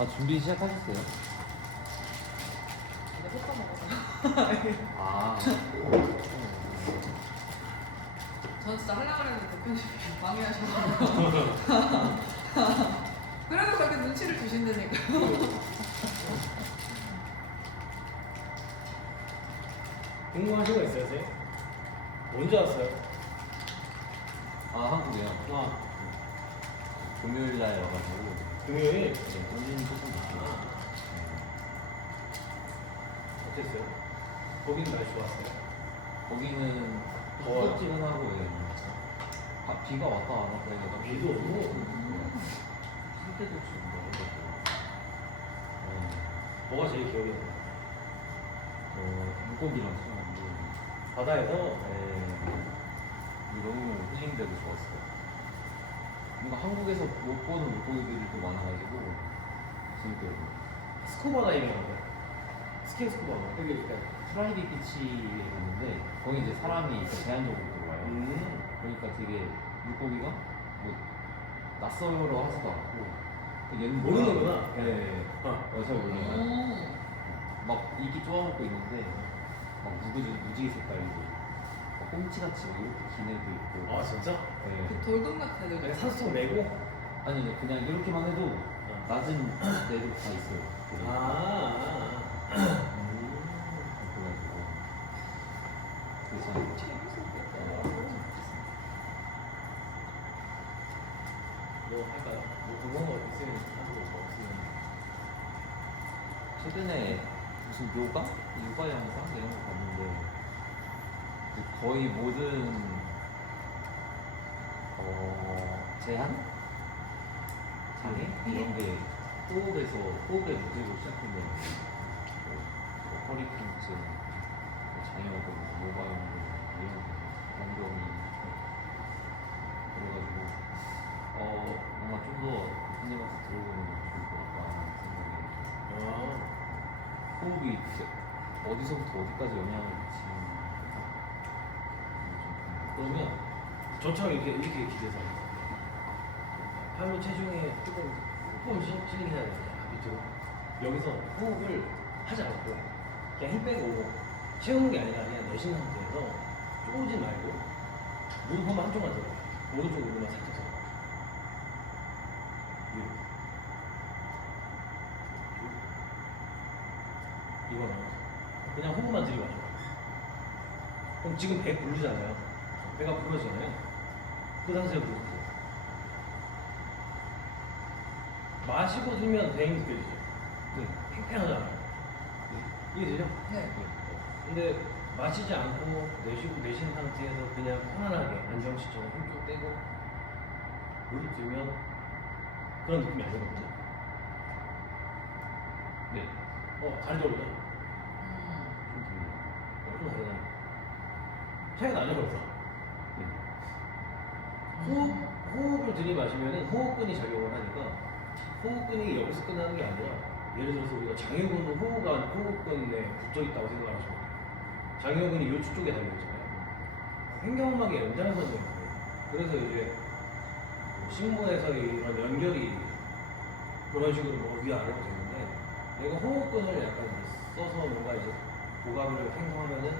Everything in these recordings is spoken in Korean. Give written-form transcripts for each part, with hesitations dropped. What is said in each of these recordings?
아, 준비 시작하셨어요? 이제 볶아 먹어서. 아. 전 진짜 하려고 했는데 대표님이 방해하셔서. 그래도 그렇게 눈치를 주신다니까요. 궁금하신 거 있어요, 선생님? 언제 왔어요? 아, 한국이요? 금요일 날 와가지고. 금요일? 네, 본인이 조금 늦게. 어땠어요? 거기는 날씨 좋았어요? 거기는 더워요? 후덥지근하고, 예. 아, 비가 왔다 안 왔다 해가지고. 비도 오고? 실제도 지금 뭐가 제일 기억에 남아요? 물고기랑 수영하는데. 바다에서? 네. 너무 힐링되고 좋았어요. 뭔가 한국에서 못 보는 물고기들이 또 많아가지고 재밌더라고요. 스쿠버 다이빙하고 스킨 스쿠버 하고 여기 일단 프라이빗 비치에 있는데 거기 이제 사람이 제한적으로 들어와요. 그러니까 되게 물고기가 뭐 낯설어 하지도 않고 얘는 모르는구나. 네. 잘 몰라요. 막 입이 쪼아먹고 있는데 막 무지개 색깔이고 막 꽁치같이 막 이렇게 긴 애도 있고. 아 진짜? 네. 그 돌돔 같은 애들. 내가 산소통 내고? 아니 그냥 이렇게만 해도 낮은 데도 다 있어요. 그래가지고 괜찮아요. 재밌었겠다. 뭐 할까요? 뭐 궁금한 거 있으면 하고 없으면 최근에 무슨 요가 영상 이런 거 봤는데 거의 모든 제한 장애 이런 게 호흡의 문제로 시작된다는 거예요. 허리핀증, 장애어들, 모발염 이런 엉덩이 그래가지고 뭔가 좀 더 대표님한테 들어보는 게 좋을 것 같다는 생각이 호흡이 어디서부터 어디까지 영향을 미치는 그러면 저처럼 이렇게 기대서 팔로 체중에 조금 실링 해야 되잖아요 밑으로 여기서 호흡을 하지 않고 그냥 힘 빼고 채우는 게 아니라 그냥 내쉬는 상태에서 쪼지 말고 무릎 한번 한쪽만 들어 오른쪽 무릎만 살짝 들어 이거는 그냥 호흡만 들이마셔 그럼 지금 배 부르잖아요 배가 부러지잖아요 그 상태에서 부르세요 마시고 들면 배힘 느껴지죠? 네. 팽팽하잖아요 이해되죠? 네. 근데 마시지 않고 내쉬는 상태에서 그냥 편안하게 안정시켜서 힘좀 빼고 무릎 들면 그런 느낌이 아니거든요 네. 다리 돌리죠? 좀 다르잖아요 차이가 나죠 벌써? 네. 호흡을 들이마시면 호흡근이 작용을 하니까 호흡근이 여기서 끝나는 게 아니라 예를 들어서 우리가 장요근은 호흡근에 붙어 있다고 생각하시면 돼요. 장요근이 이쪽 쪽에 달려있잖아요. 횡격막의 연장선이 있어요. 그래서 이제 신문에서 이런 연결이 그런 식으로 뭐 위아래로 되는데 내가 호흡근을 약간 써서 뭔가 이제 고감을 행동하면은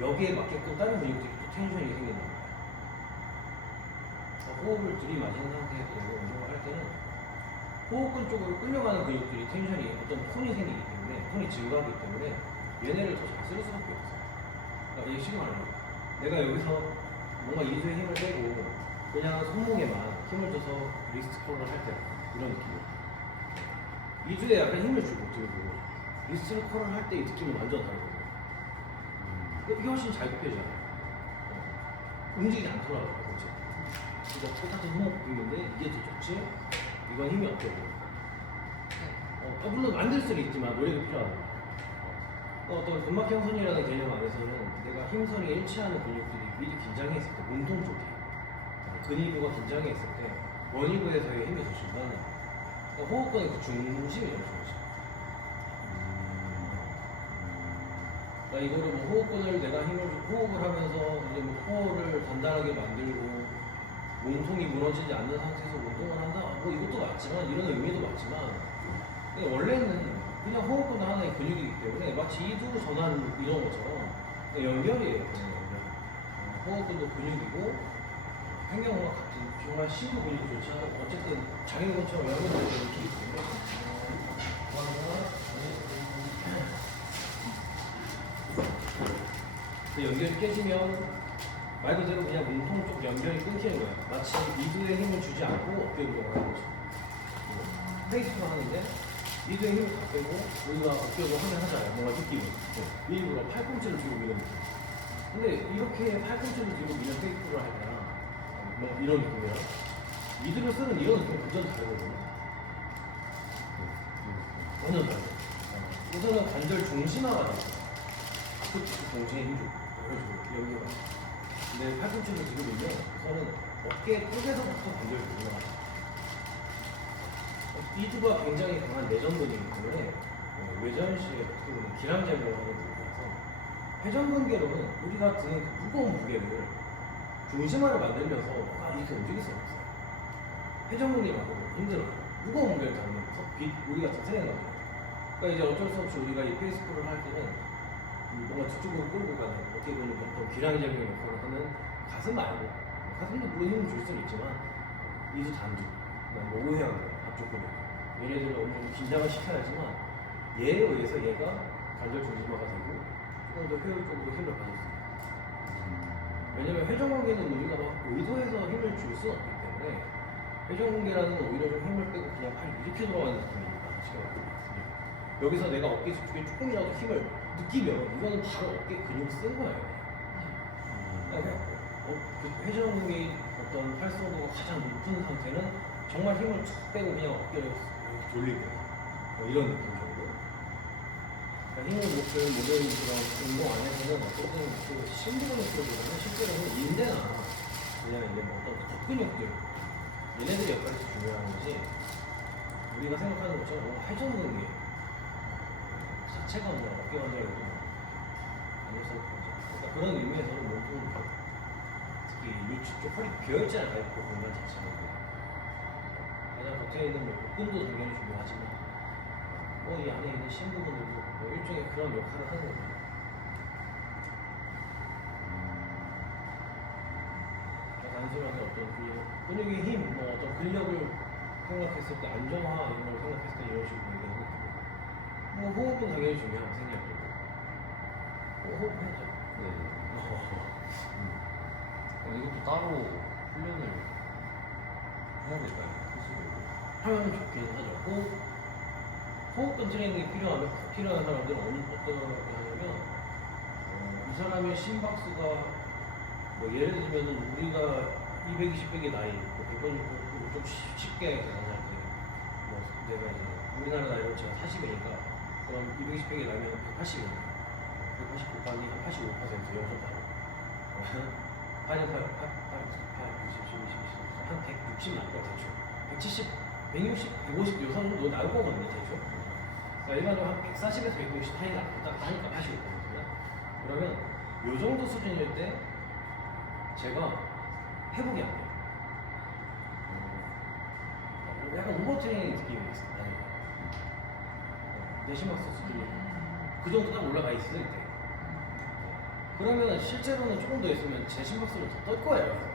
여기에 맞게끔 다른 근육들이 또 텐션이 생긴단 말이에요. 호흡을 들이마시는 상태에서 내가 운동을 할 때는 호흡근 쪽으로 끌려가는 근육들이 텐션이 어떤 톤이 생기기 때문에 톤이 증가하기 때문에 얘네를 더 잘 쓸 수밖에 없어요. 그러니까 이게 쉽게 말하면 내가 여기서 뭔가 이두에 힘을 빼고 그냥 손목에만 힘을 줘서 리스트 컬을 할 때 이런 느낌이에요. 이두에 약간 힘을 주고 들고 리스트 컬을 할 때 이 느낌은 완전 다르거든요. 이게 훨씬 잘 굽혀지잖아요. 움직이지 않더라고요. 그렇지? 그러니까 똑같은 손목 굽는데 이게 더 좋지? 이건 힘이 없거든요. 물론 만들 수는 있지만 노력이 필요하다. 어떤 근막형선이라는 개념 안에서는 내가 힘선이 일치하는 근육들이 미리 긴장해 있을 때 몸통 쪽에 근위부가 긴장해 있을 때 원위부에서의 힘이 더 준다는 호흡근의 그 중심이 더 좋죠. 그러니까 이거를 뭐 호흡근을 내가 힘을 호흡을 하면서 이제 뭐 코어를 단단하게 만들고 뭐 몸통이 무너지지 않는 상태에서 운동을 한다. 뭐 이것도 맞지만 이런 의미도 맞지만 근데 원래는 그냥 호흡도 하나의 근육이기 때문에 마치 이두 전환 이런 것처럼 그냥 연결이에요. 그냥 연결. 호흡도 근육이고 횡격과 같은 정말 시구 근육이 좋지 않고 어쨌든 장애근처럼 연결되어 있기 때문에 그 연결이 깨지면 말 그대로 그냥 몸통 쪽 연결이 끊기는 거야. 마치 이두에 힘을 주지 않고 어깨 운동을 하는 거죠. 페이스로 하는데 이두에 힘을 다 빼고 우리가 어깨로 하면 하잖아요. 뭔가 느낌이. 일부러 팔꿈치를 뒤로 미는 느낌. 근데 이렇게 팔꿈치를 뒤로 미는 페이스를 할 때랑 뭐 이런 느낌이랑 이두를 쓰는 이런 느낌은 완전 다르거든요. 완전 다르죠. 우선은 관절 중심화가 돼요. 앞으로 동시에 힘 주고 여기가. 근데 팔꿈치를 들고 있면 우선은 어깨 끝에서부터 관절이 올라가요. 이두가 굉장히 강한 내전근이기 때문에 외전시에 어떻게 보면 기량작용을 하는 부분이라서 회전근개로는 우리가 드는 그 무거운 무게를 중심화를 만들면서 이렇게 움직일 수 없어요. 회전근개만으로 힘들어요. 무거운 무게를 잡으면서 우리가 더 세는 거죠. 그러니까 이제 어쩔 수 없이 우리가 이 페이스풀을 할 때는 뭔가 뒤쪽으로 끌고 가는 어떻게 보면 어떤 기량적인 역할을 하는 가슴 말고 가슴도 물론 힘을 줄 수는 있지만 이두 단두, 뭐 오해한 앞쪽 근육 얘네들을 어느 정도 긴장을 시켜야 하지만 얘에 의해서 얘가 관절 중심화가 되고 조금 더 효율적으로 힘을 받을 수 있어요. 왜냐면 회전근개는 우리가 막 의도해서 힘을 줄 수 없기 때문에 회전근개라는 오히려 좀 힘을 빼고 그냥 팔이 이렇게 돌아가는 느낌이니까 여기서 내가 어깨 쪽에 조금이라도 힘을 느끼면 이거는 바로 어깨 근육 쓴 거예요. 그러니까 그 회전근개의 어떤 활성도가 가장 높은 상태는 정말 힘을 쭉 빼고 그냥 어깨를 이렇게 돌릴 거예요. 이런 느낌 정도. 그러니까 힘을 못 빼는 모델들처럼 운동 안에서는 어쨌든 그 심부근육 쪽보다는 실제로는 인대나 그냥 이제 뭐 어떤 겉근육들 얘네들의 역할이 더 중요한 거지 우리가 생각하는 것처럼 회전근개 자체가 뭐 어깨 관절에도 아닐 수 없죠. 그러니까 그런 의미에서는 몸통 특히 유축 쪽 허리 비어있지 않아요. 그 공간 자체가 가장 겉에 있는 뭐 복근도 당연히 중요하지만 뭐 이 안에 있는 심부분들도 뭐 일종의 그런 역할을 하는 거죠. 단순하게 어떤 근육의 힘, 뭐 어떤 근력을 생각했을 때 안정화 이런 걸 생각했을 때 이런 식으로 얘기하는 거고 뭐 호흡은 당연히 중요하고 생략되고 호흡해야죠. 네. 이것도 따로 훈련을 해야 될까요? 하면 좋긴 하죠. 호흡근 트레이닝이 필요한 사람들은 어떤 하냐면 이 사람의 심박수가 뭐 예를 들면 우리가 220, 100의 나이, 100번 좀 쉽게 계산할 때 뭐 내가 이제 우리나라 나이로 제가 40이니까 그럼 220, 100의 나이면 180이니까 180 곱하기 한 85% 0.8 8, 8, 8, 8, 90, 한 160 나올 거야 대충 170, 160, 150 요 정도 나올 거거든요 대충. 그러니까 일반적으로 한 140에서 160 사이 나왔다 하니까 85%거든요. 그러면 요 정도 수준일 때 제가 회복이 안 돼요. 약간 오버트레이닝 느낌이 있어요. 내 심박수 수준이 그 정도 딱 올라가 있을 때 그러면 실제로는 조금 더 있으면 제 심박수를 더 뜰 거예요.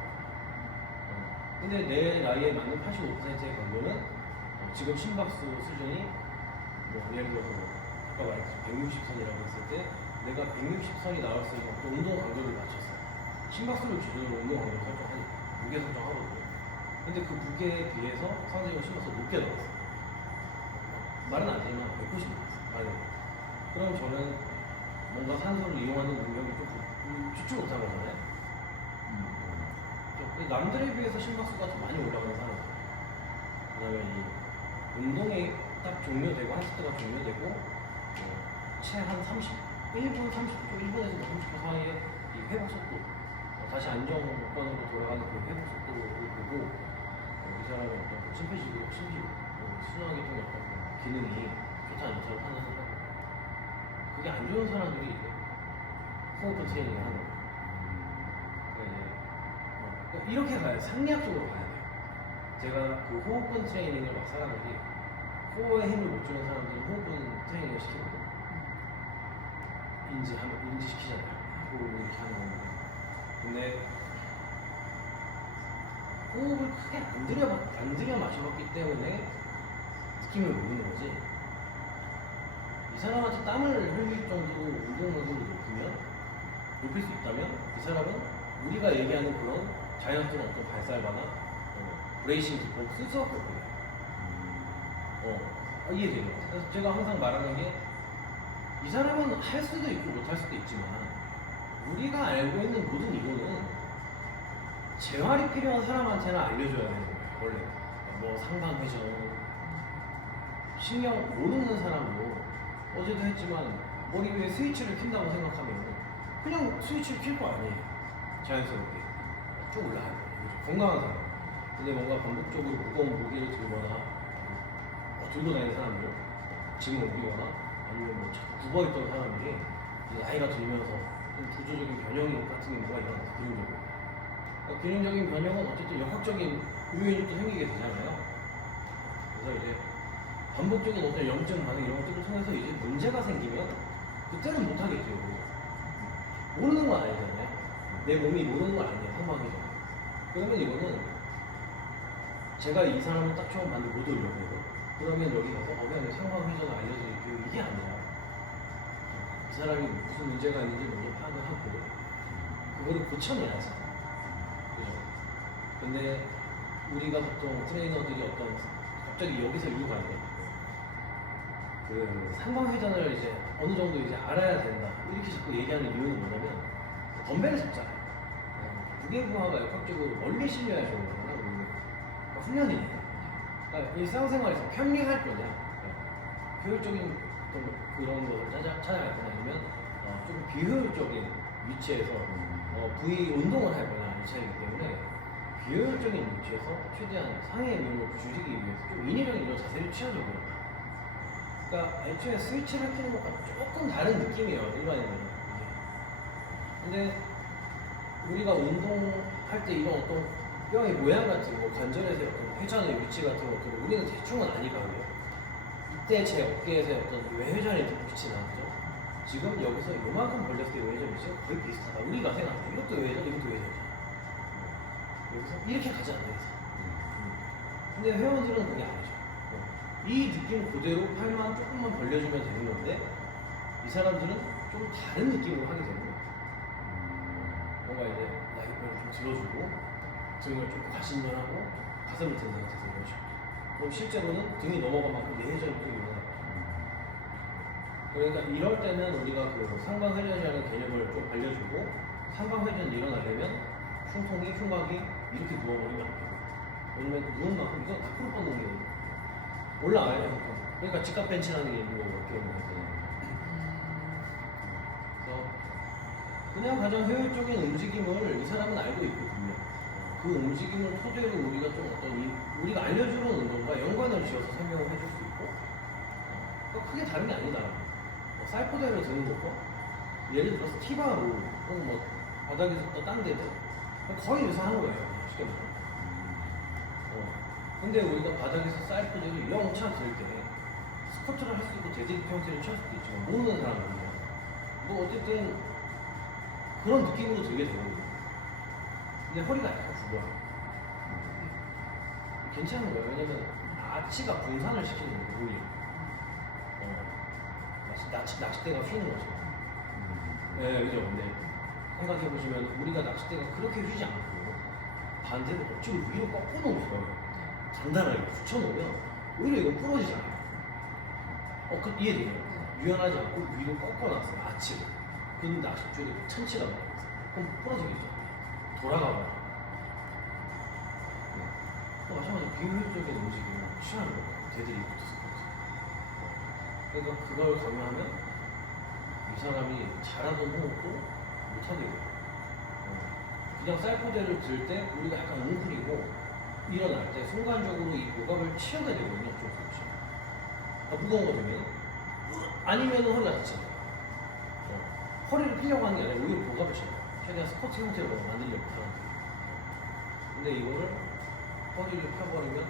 근데 내 나이에 맞는 85%의 강도는 지금 심박수 수준이 뭐 예를 들어서 아까 말했듯이 160선이라고 했을 때 내가 160선이 나올 수 있는 어떤 운동 강도를 맞췄어요. 심박수를 기준으로 운동 강도를 설정하니 무게 설정하거든요. 근데 그 무게에 비해서 상대적으로 심박수가 높게 나왔어요. 말은 안 되지만 190 나왔어요. 그럼 저는 뭔가 산소를 이용하는 능력이 좀 좋지 못한 거잖아요. 남들에 비해서 심박수가 더 많이 올라가는 사람들. 그 다음에 이 운동이 딱 종료되고 한 세트가 종료되고 채 한 30, 1분, 30초, 1분에서 30초 사이에 이 회복 속도 다시 안정권으로 돌아가는 그 회복 속도를 보고 이 사람의 어떤 심폐지구, 심지구, 순환계통의 어떤 기능이 좋다 안 좋다를 판단하는 그게 안 좋은 사람들이 호흡 트레이닝을 하는 거예요. 그러니까 이렇게 가야 돼. 상리학적으로 가야 돼요. 제가 그 호흡권 트레이닝을 막 사람들이 호흡에 힘을 못 주는 사람들은 호흡권 트레이닝을 시키거든요. 인지시키잖아요. 호흡을 이렇게 하는 건데. 근데 호흡을 크게 안 들여 마셔봤기 때문에 느낌을 모르는 거지. 이 사람한테 땀을 흘릴 정도로 운동 강도를 높일 수 있다면 이 사람은 우리가 얘기하는 그런 자연스러운 어떤 발살바나 브레이싱 기법 쓸 수밖에 없거든요. 이해돼요. 그래서 제가 항상 말하는 게 이 사람은 할 수도 있고 못할 수도 있지만 우리가 알고 있는 모든 이론은 재활이 필요한 사람한테는 알려줘야 되는 거예요. 원래 뭐 상담회전 신경 모르는 사람도 어제도 했지만 머리 위에 스위치를 킨다고 생각하면 그냥 스위치를 킬 거 아니에요. 자연스럽게 쭉 올라가요. 건강한 사람. 근데 뭔가 반복적으로 무거운 무게를 들거나 들고 다니는 사람들 짐을 옮기거나 아니면 뭐 자꾸 굽어있던 사람들이 이제 나이가 들면서 구조적인 변형 같은 게 뭐가 일어나서 기능적으로 그러니까 기능적인 변형은 어쨌든 역학적인 요인이 또 생기게 되잖아요. 그래서 이제 반복적인 어떤 영증 반응 이런 것들을 통해서 이제 문제가 생기면 그때는 못하겠죠. 모르는 건 아니잖아요. 내 몸이 모르는 건 아니에요. 상황이죠. 그러면 이거는 제가 이 사람을 딱 처음 봤는데 못 올려보고 그러면 여기 가서 그냥 상황 회전을 알려드릴게요. 이게 아니라 이 사람이 무슨 문제가 있는지 먼저 파악을 하고 그거를 고쳐내야지. 그죠? 근데 우리가 보통 트레이너들이 어떤 갑자기 여기서 이유가 아니에요. 그 상방회전을 이제 어느 정도 이제 알아야 된다 이렇게 자꾸 얘기하는 이유는 뭐냐면 덤벨을 잡잖아요. 무게부하가 역학적으로 멀리 실려야 좋은 거잖아. 그러니까 훈련이니까. 그러니까 일상생활에서 편리할 거냐, 효율적인 그런 거 찾아갈 거냐 아니면 조금 비효율적인 위치에서 부위 운동을 할 거냐 이 차이기 때문에 비효율적인 위치에서 최대한 상해 민을 줄이기 위해서 좀 인위적인 이런 자세를 취하죠. 그러니까 애초에 스위치를 켜는 것과 조금 다른 느낌이에요, 일반인들은. 근데 우리가 운동할 때 이런 어떤 뼈의 모양 같은 거, 관절에서의 어떤 회전의 위치 같은 것들을 우리는 대충은 아니거든요. 이때 제 어깨에서의 어떤 외회전이 빛이 나죠. 지금 여기서 요만큼 벌렸을 때 외회전 위치가 거의 비슷하다. 우리가 생각할 때 이것도 외회전, 이것도 외회전이잖아. 여기서 이렇게 가지 않아요. 근데 회원들은 그게 아니죠. 이 느낌 그대로 팔만 조금만 벌려주면 되는 건데 이 사람들은 좀 다른 느낌으로 하게 되는 거예요. 뭔가 이제 나이뼈를 좀 들어주고 등을 좀 과신전하고 가슴을 든 상태에서 이런 식으로. 그럼 실제로는 등이 넘어간 만큼 내회전이 또 일어나요. 그러니까 이럴 때는 우리가 그 상방회전이라는 개념을 좀 알려주고 상방회전이 일어나려면 흉통이 흉곽이 이렇게 누워버리면 안 돼요. 왜냐면 누운 만큼 이거 다 풀어 뻗는 게 올라가요. 그러니까 직각 벤치라는 게 있는 거고 어떻게 보면. 그래서 그냥 가장 효율적인 움직임을 이 사람은 알고 있거든요. 그 움직임을 토대로 우리가 좀 어떤 우리가 알려주는 운동과 연관을 지어서 설명을 해줄 수 있고 그러니까 크게 다른 게 아니다. 사이포대를 드는 것과 예를 들어서 티바로 혹은 뭐 바닥에서부터 딴 데도 거의 유사한 거예요. 쉽게 말하면. 근데 우리가 바닥에서 사이포대를 영차 들 때 스쿼트를 할 수 있고 데드리프트 형태를 취할 수도 있지만 모르는 사람은 뭐 어쨌든 그런 느낌으로 들게 되거든요. 근데 허리가 약간 굽어요. 괜찮은 거예요. 왜냐면 아치가 분산을 시키는 거예요. 오히려 낚싯대가 휘는 거죠. 네, 그죠. 근데 생각해보시면 우리가 낚싯대가 그렇게 휘지 않고 반대로 억지로 위로 꺾어놓으면 단단하게 붙여놓으면 오히려 이건 부러지잖아요. 그 이해돼요. 유연하지 않고 위로 꺾어놨어요. 아치를. 그럼 낚싯줄이 천치가 나요. 그럼 부러지겠죠. 돌아가봐요. 또 마찬가지로 비효율적인 움직임을 취하는 거예요. 데드리프트 스쿼트. 그러니까 그걸 강요하면 이 사람이 잘하던 호흡도 못하게 돼요. 그냥 사이코대를 들 때 우리가 약간 웅크리고 일어날 때 순간적으로 이 고갑을 치어야 되거든요. 어쩔 수 없이. 무거운 거 되면 아니면 허리가 다치죠. 허리를 피려고 하는 게 아니라 오히려 고갑을 쳐요. 최대한 스쿼트 형태로 만들려고 하는 거예요. 근데 이거를 허리를 펴버리면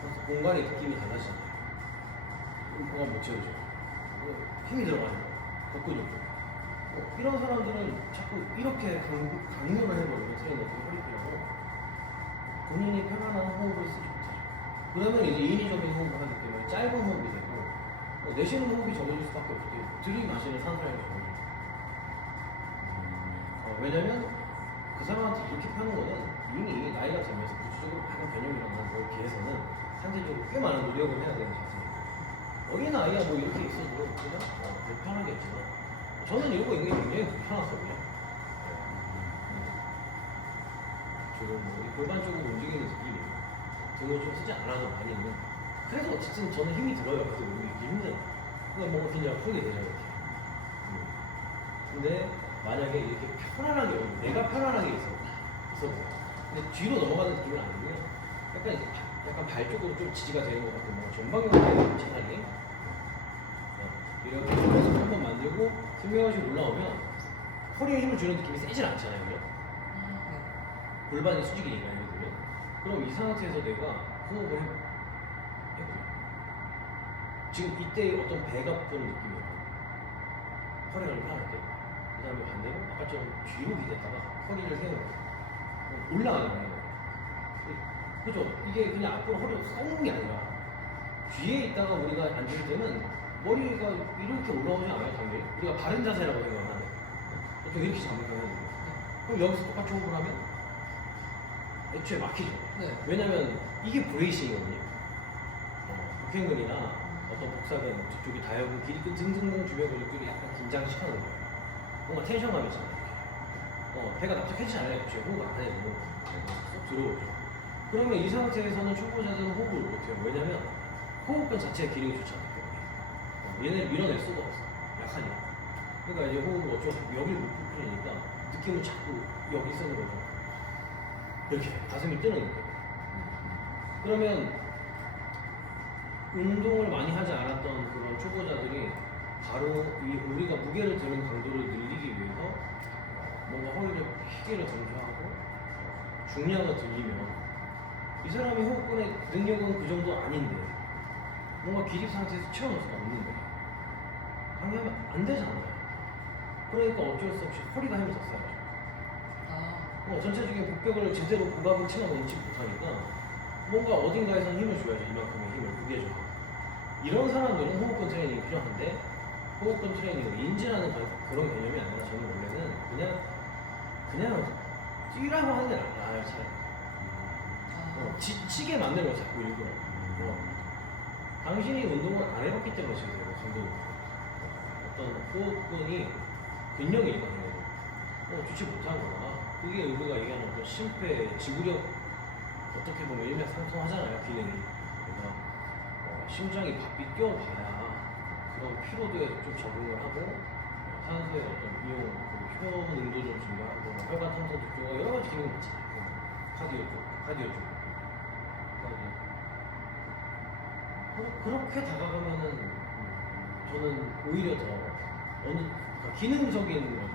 벌써 공간의 느낌이 달라지잖아요. 공간 못 채우죠. 힘이 들어가는 거, 복근이. 이런 사람들은 자꾸 이렇게 강요를 해버리면 트레이너들이 허리피라고 본인이 편안한 호흡을 쓰지 못하죠. 그러면 이제 인위적인 호흡을 하기 때문에 짧은 호흡이 되고 내쉬는 호흡이 적어질 수밖에 없기 때문에 들이마시는 산소량이 적어져요. 왜냐면 그 사람한테 이렇게 펴는 거는 이미 나이가 들면서 구체적으로 많은 변형이 일어나는 거에 비해서는 상대적으로 꽤 많은 노력을 해야 되는 자세예요. 어린 아이야 뭐 이렇게 있어도 그냥 불편하겠지만 저는 이러고 있는 게 굉장히 불편하거든요. 주로 뭐 골반 쪽으로 움직이는 느낌이 등을 좀 쓰지 않아도 많이 있는. 그래서 어쨌든 저는 힘이 들어요. 그래서 움직이기 힘들어요. 그러니까 뭔가 긴장 풀게 되죠 이렇게. 근데 만약에 이렇게 편안하게 내가 편안하게 있어도 근데 뒤로 넘어가는 느낌은 아니고요. 약간 발 쪽으로 좀 지지가 되는 것 같은 뭔가 전방형의 차라리 이렇게 계속 한번 만들고 승명하시 올라오면 허리에 힘을 주는 느낌이 세진 않잖아요. 그죠? 골반이 수직이니까 예를 들면 그럼 이 상태에서 내가 호흡을 해보죠. 지금 이때 어떤 배가 부는 느낌이에요. 허리가 좀 편할 때. 그 다음에 반대로 아까처럼 뒤로 기댔다가 허리를 세우고 올라가잖아요. 그죠? 이게 그냥 앞으로 허리가 썩는 게 아니라 뒤에 있다가 우리가 앉을 때는 머리가 이렇게 올라오지 않아요, 당연히. 우리가 바른 자세라고 생각을 하는데 보통 이렇게 잡는 거예요. 그럼 여기서 똑같이 호흡을 하면 애초에 막히죠. 네. 왜냐면 이게 브레이싱이거든요. 복행근이나 어떤 복사근 뒤쪽이 다혈근 길이근 등등등 주변 근육들이 약간 긴장시켜놓은 거예요. 뭔가 텐션감이 있잖아요. 배가 납작해지지 않아요. 애초에 호흡을 안 해도 쏙 들어오죠. 그러면 이 상태에서는 초보자들은 호흡을 못해요. 왜냐면 호흡근 자체의 기능이 좋지 않기 때문에 얘네를 밀어낼 수가 없어. 약하니까. 그러니까 이제 호흡을 어쩌고 여기를 못 풀리니까 느낌은 자꾸 여기 쓰는 거죠. 이렇게 가슴이 뜨는 거예요. 그러면 운동을 많이 하지 않았던 그런 초보자들이 바로 이 우리가 무게를 드는 강도를 늘리기 위해서 뭔가 허리를 희게를 강조하고 중량을 들리면 이 사람이 호흡근의 능력은 그 정도 아닌데 뭔가 기립 상태에서 채워넣을 수가 없는 거예요. 강요하면 안 되잖아요. 그러니까 어쩔 수 없이 허리가 힘을 더 써야죠. 전체적인 복벽을 제대로 고각을 채워넣지 못하니까 뭔가 어딘가에선 힘을 줘야죠. 이만큼의 힘을 무게적으로. 이런 사람들은 호흡근 트레이닝이 필요한데 호흡근 트레이닝을 인지하는 그런 개념이 아니라 저는 원래는 그냥 뛰라고 하는 게 나아요. 차라리. 지치게 만드는 거 자꾸 일부러. 당신이 운동을 안 해봤기 때문에 지금 내가 강도 어떤 호흡근이 근력이니까 주지 못하거나 그게 우리가 얘기하는 어떤 심폐, 지구력 어떻게 보면 일맥상통하잖아요. 기능이. 그러니까 심장이 바삐 뛰어봐야 그런 피로도에 좀 적응을 하고 산소의 어떤 이용, 효 능도 좀 증가하고 혈관 탐소 쪽과 여러 가지 기능이 있잖아요. 카디오 쪽. 그렇게 다가가면은 저는 오히려 더 그러니까 기능적인 거죠.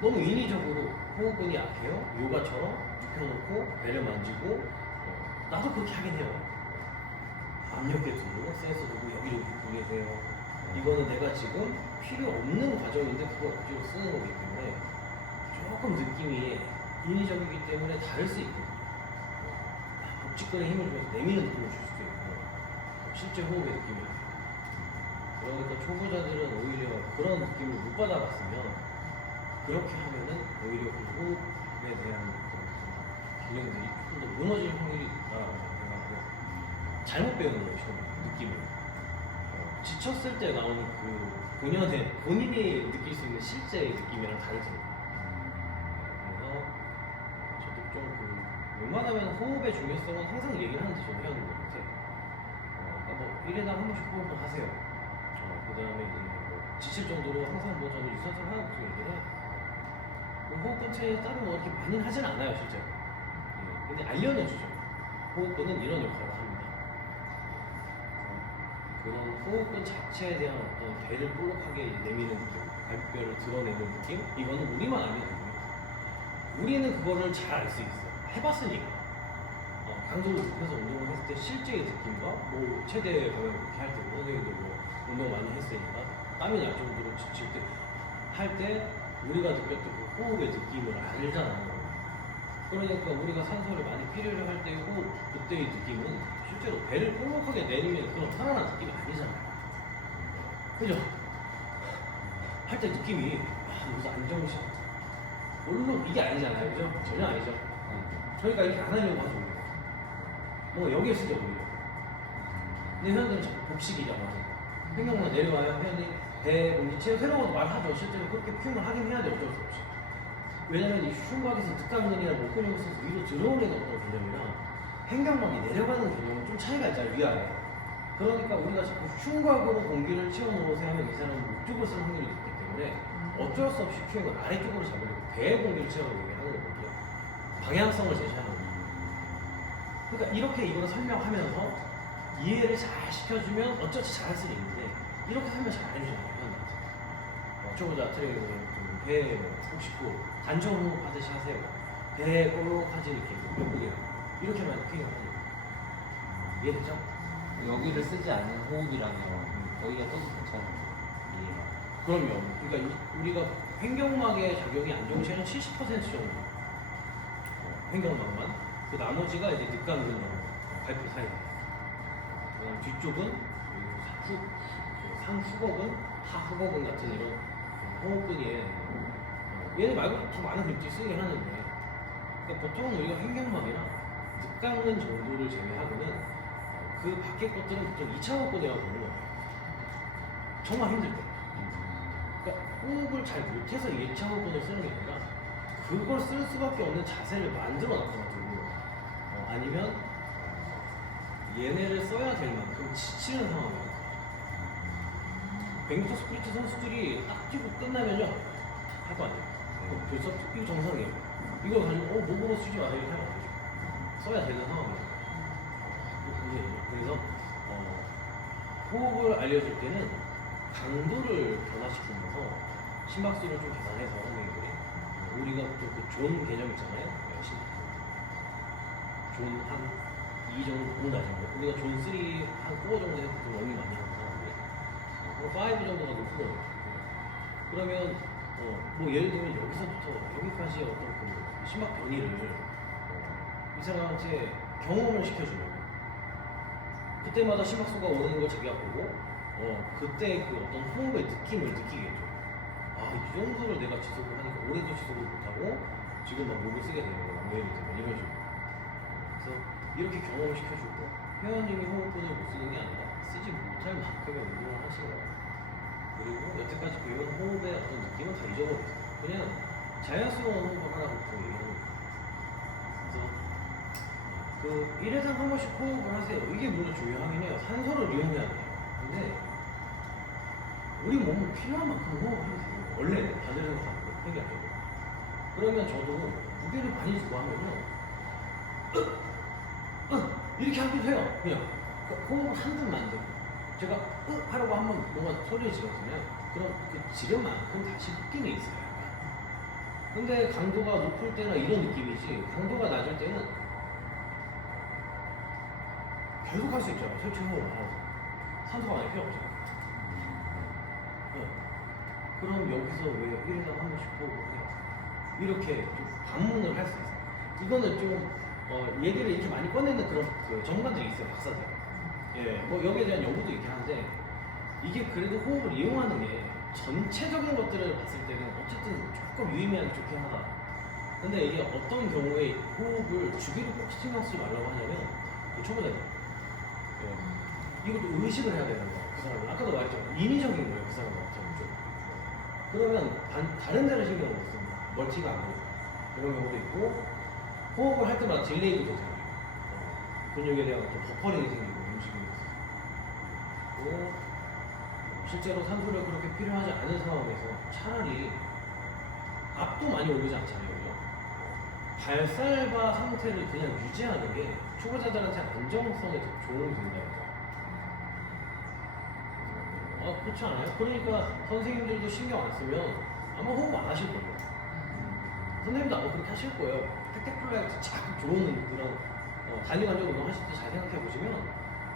너무 인위적으로 호흡근이 약해요. 요가처럼 눕혀놓고 배를 만지고 나도 그렇게 하긴 해요. 압력계 두고 센서 두고 여기저기 두고 계세요. 이거는 내가 지금 필요 없는 과정인데 그걸 억지로 쓰는 거기 때문에 조금 느낌이 인위적이기 때문에 다를 수 있거든요. 복직근에 힘을 주면서 내미는 느낌을 줄 수도 있고 실제 호흡의 느낌이 그러니까 초보자들은 오히려 그런 느낌을 못 받아봤으면 그렇게 하면은 오히려 그 호흡에 대한 기능들이 조금 더 무너질 확률이 있다라고 생각하고 잘못 배우는 거예요. 느낌을 지쳤을 때 나오는 그 본인이 느낄 수 있는 실제 느낌이랑 다르거든요. 그래서 저도 좀 웬만하면 호흡의 중요성은 항상 얘기를 하는데 저도 해야 하는 것 같아요. 그러니까 뭐 1회당 한 번씩 호흡을 하세요. 그 다음에 이제 뭐 지칠 정도로 항상 뭐 저는 유산소를 하는 것도 얘기를 해요. 호흡근 체에 따로 뭐 이렇게 많이는 하진 않아요, 실제로. 근데 알려는 주죠. 호흡근은 이런 역할을 합니다. 그런 호흡근 자체에 대한 어떤 배를 볼록하게 내미는 느낌, 갈비뼈를 드러내는 느낌, 이거는 우리만 알면 되고요. 우리는 그거를 잘 알 수 있어요. 해봤으니까 강도를 높여서 운동을 했을 때 실제의 느낌과 뭐 최대 방향 그렇게 할 때고 선생님도 뭐 운동 많이 했으니까 땀이 날 정도로 지칠 때 할 때 우리가 느꼈던 그 호흡의 느낌을 알잖아요. 그러니까 우리가 산소를 많이 필요로 할 때고 그때의 느낌은 실제로 배를 볼록하게 내리면 그런 편안한 느낌이 아니잖아요. 그죠? 할 때 느낌이 여기서 안정시 물론 이게 아니잖아요. 그죠? 전혀 아니죠. 저희가 이렇게 안 하려고 하죠. 뭐 여기에 쓰죠 오히려. 근데 회원들은 자꾸 복식이라고 하죠. 횡격만 내려와요. 회원이 배 공기 채워 새로워도 말하죠. 실제로 그렇게 표현을 하긴 해야 돼. 어쩔 수 없이. 왜냐면 이 흉곽에서 득강근이나 목근육을 써서 위로 들어오는 어떤 개념이랑 횡격막이 내려가는 개념은 좀 차이가 있잖아요. 위아래. 그러니까 우리가 자꾸 흉곽으로 공기를 채워놓으세요 하면 이 사람은 목쪽을 쓰는 확률이 높기 때문에 어쩔 수 없이 표현을 아래쪽으로 잡으려고 배에 공기를 채워놓게 하는 거거든요. 방향성을 제시하는 거예요. 그러니까 이렇게 이거를 설명하면서 이해를 잘 시켜주면 어쩌지 잘할 수도 있는데 이렇게 설명 잘 안 해주잖아요. 초보자 트레이닝은 배에 혹시 단전 호흡 하듯이 하세요. 배에 볼록하지 이렇게 예쁘게 이렇게만 표현을 하니까 이해되죠? 여기를 쓰지 않는 호흡이라면 여기가 써도 괜찮아요. 그럼요. 그러니까 우리가 횡격막의 작용이 안정체는 70% 정도. 횡격막만. 그 나머지가 이제 늑간근 발표 사이. 그다음 뒤쪽은 상후곡은 하후곡은 같은 이런 호흡근이 얘네 말고 더 많은 근육들이 쓰이긴 하는데 그러니까 보통은 우리가 횡격막이나 늑간근 정도를 제외하고는 그 밖의 것들은 보통 2차 호흡근이라고 부르는 거예요. 정말 힘들 때. 그러니까 호흡을 잘 못해서 2차 호흡근을 쓰는 게 아니라 그걸 쓸 수밖에 없는 자세를 만들어 놨거든요. 아니면 얘네를 써야 될 만큼 지치는 상황이에요. 100m 스프린트 선수들이 딱 뛰고 끝나면요 할 거 아니에요. 벌써 이거 정상이에요. 이거 가지고 목으로 쓰지 마세요 이렇게 하면 안 되죠. 써야 되는 상황이에요. 그래서 호흡을 알려줄 때는 강도를 변화시키면서 심박수를 좀 계산해서 선생님들이 우리가 또 그 존 개념 있잖아요. 존 한 2 정도 나죠. 우리가 존 3, 한 4 정도 해서 좀 웜이 많이 하는 사람들이 5 정도가 높거든요. 그러면 뭐 예를 들면 여기서부터 여기까지의 어떤 그 심박 변이를 이 사람한테 경험을 시켜주면 그때마다 심박수가 오는 걸 자기가 보고 그때 그 어떤 호흡의 느낌을 느끼겠죠. 아, 이 정도를 내가 지속을 하니까 오래도 지속을 못하고 지금 막 목을 쓰게 되는 거야. 예를 들면 이런 식으로. 그래서 이렇게 경험을 시켜주고 회원님이 호흡근을 못 쓰는 게 아니라 쓰지 못할 만큼의 운동을 하시는 거예요. 그리고 여태까지 배운 호흡의 어떤 느낌은 다 잊어버리세요. 그냥 자연스러운 호흡을 하라고 보통 얘기하는 거예요. 그래서 그 1회당 한 번씩 호흡을 하세요. 이게 물론 중요하긴 해요. 산소를 이용해야 돼요. 근데 우리 몸은 필요한 만큼 호흡을 하면 돼요. 원래 다들 생각하고 회개하고. 그러면 저도 무게를 많이 주고 하면요. 이렇게 하기도 해요. 그냥 호흡을 한숨만 안 되고 제가 하라고 한번 뭔가 소리를 질렀잖아요. 그럼 그 지른 만큼 다시 느낌이 있어요. 근데 강도가 높을 때나 이런 느낌이지 강도가 낮을 때는 계속 할 수 있죠. 설치 호흡을 하고 산소가 많이 필요 없죠. 그럼 여기서 왜 1회당 한 번씩 호흡을 해요? 이렇게 좀 반문을 할 수 있어요. 이거는 좀 얘기를 이렇게 많이 꺼내는 그런 그 전문가들이 있어요. 박사들. 예, 뭐 여기에 대한 연구도 있긴 한데 이게 그래도 호흡을 이용하는 게 전체적인 것들을 봤을 때는 어쨌든 조금 유의미하게 좋긴 하다. 근데 이게 어떤 경우에 호흡을 주기로 꼭 신경 쓰지 말라고 하냐면 그 초보자들. 예, 이것도 의식을 해야 되는 거예요. 그 사람은 아까도 말했지만 인위적인 거예요. 그 사람은 좀. 그러면 다른 데를 신경을 못 씁니다. 멀티가 안 돼요. 그런 경우도 있고 호흡을 할 때마다 딜레이도 되잖아요. 근육에 대한 어떤 버퍼링이 생기고 움직임이 있어요. 실제로 산소를 그렇게 필요하지 않은 상황에서 차라리 압도 많이 오르지 않잖아요. 그죠? 발살과 상태를 그냥 유지하는 게 초보자들한테 안정성에 더 도움이 된다고. 그렇지 않아요? 그러니까 선생님들도 신경 안 쓰면 아마 호흡 안 하실 거예요. 선생님도 아마 그렇게 하실 거예요. 팩테클라에서 자꾸 들어오는 그런 단위 관절 운동 하실 때 잘 생각해 보시면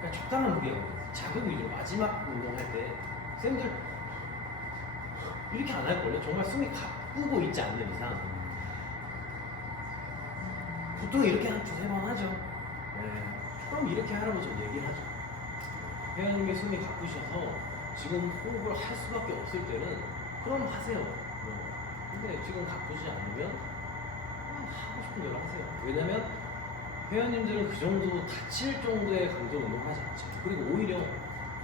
그냥 적당한 무게거든요. 자극 위주로 마지막 운동할 때 쌤들 이렇게 안 할걸요? 정말 숨이 가쁘고 있지 않는 이상 보통 이렇게 한 두세 번 하죠. 네. 그럼 이렇게 하라고 좀 얘기를 하죠. 회원님의 숨이 가쁘셔서 지금 호흡을 할 수밖에 없을 때는 그럼 하세요. 근데 지금 가쁘지 않으면 하고 싶은 대로 하세요. 왜냐면 회원님들은 그 정도 다칠 정도의 강도 운동하지 않죠. 그리고 오히려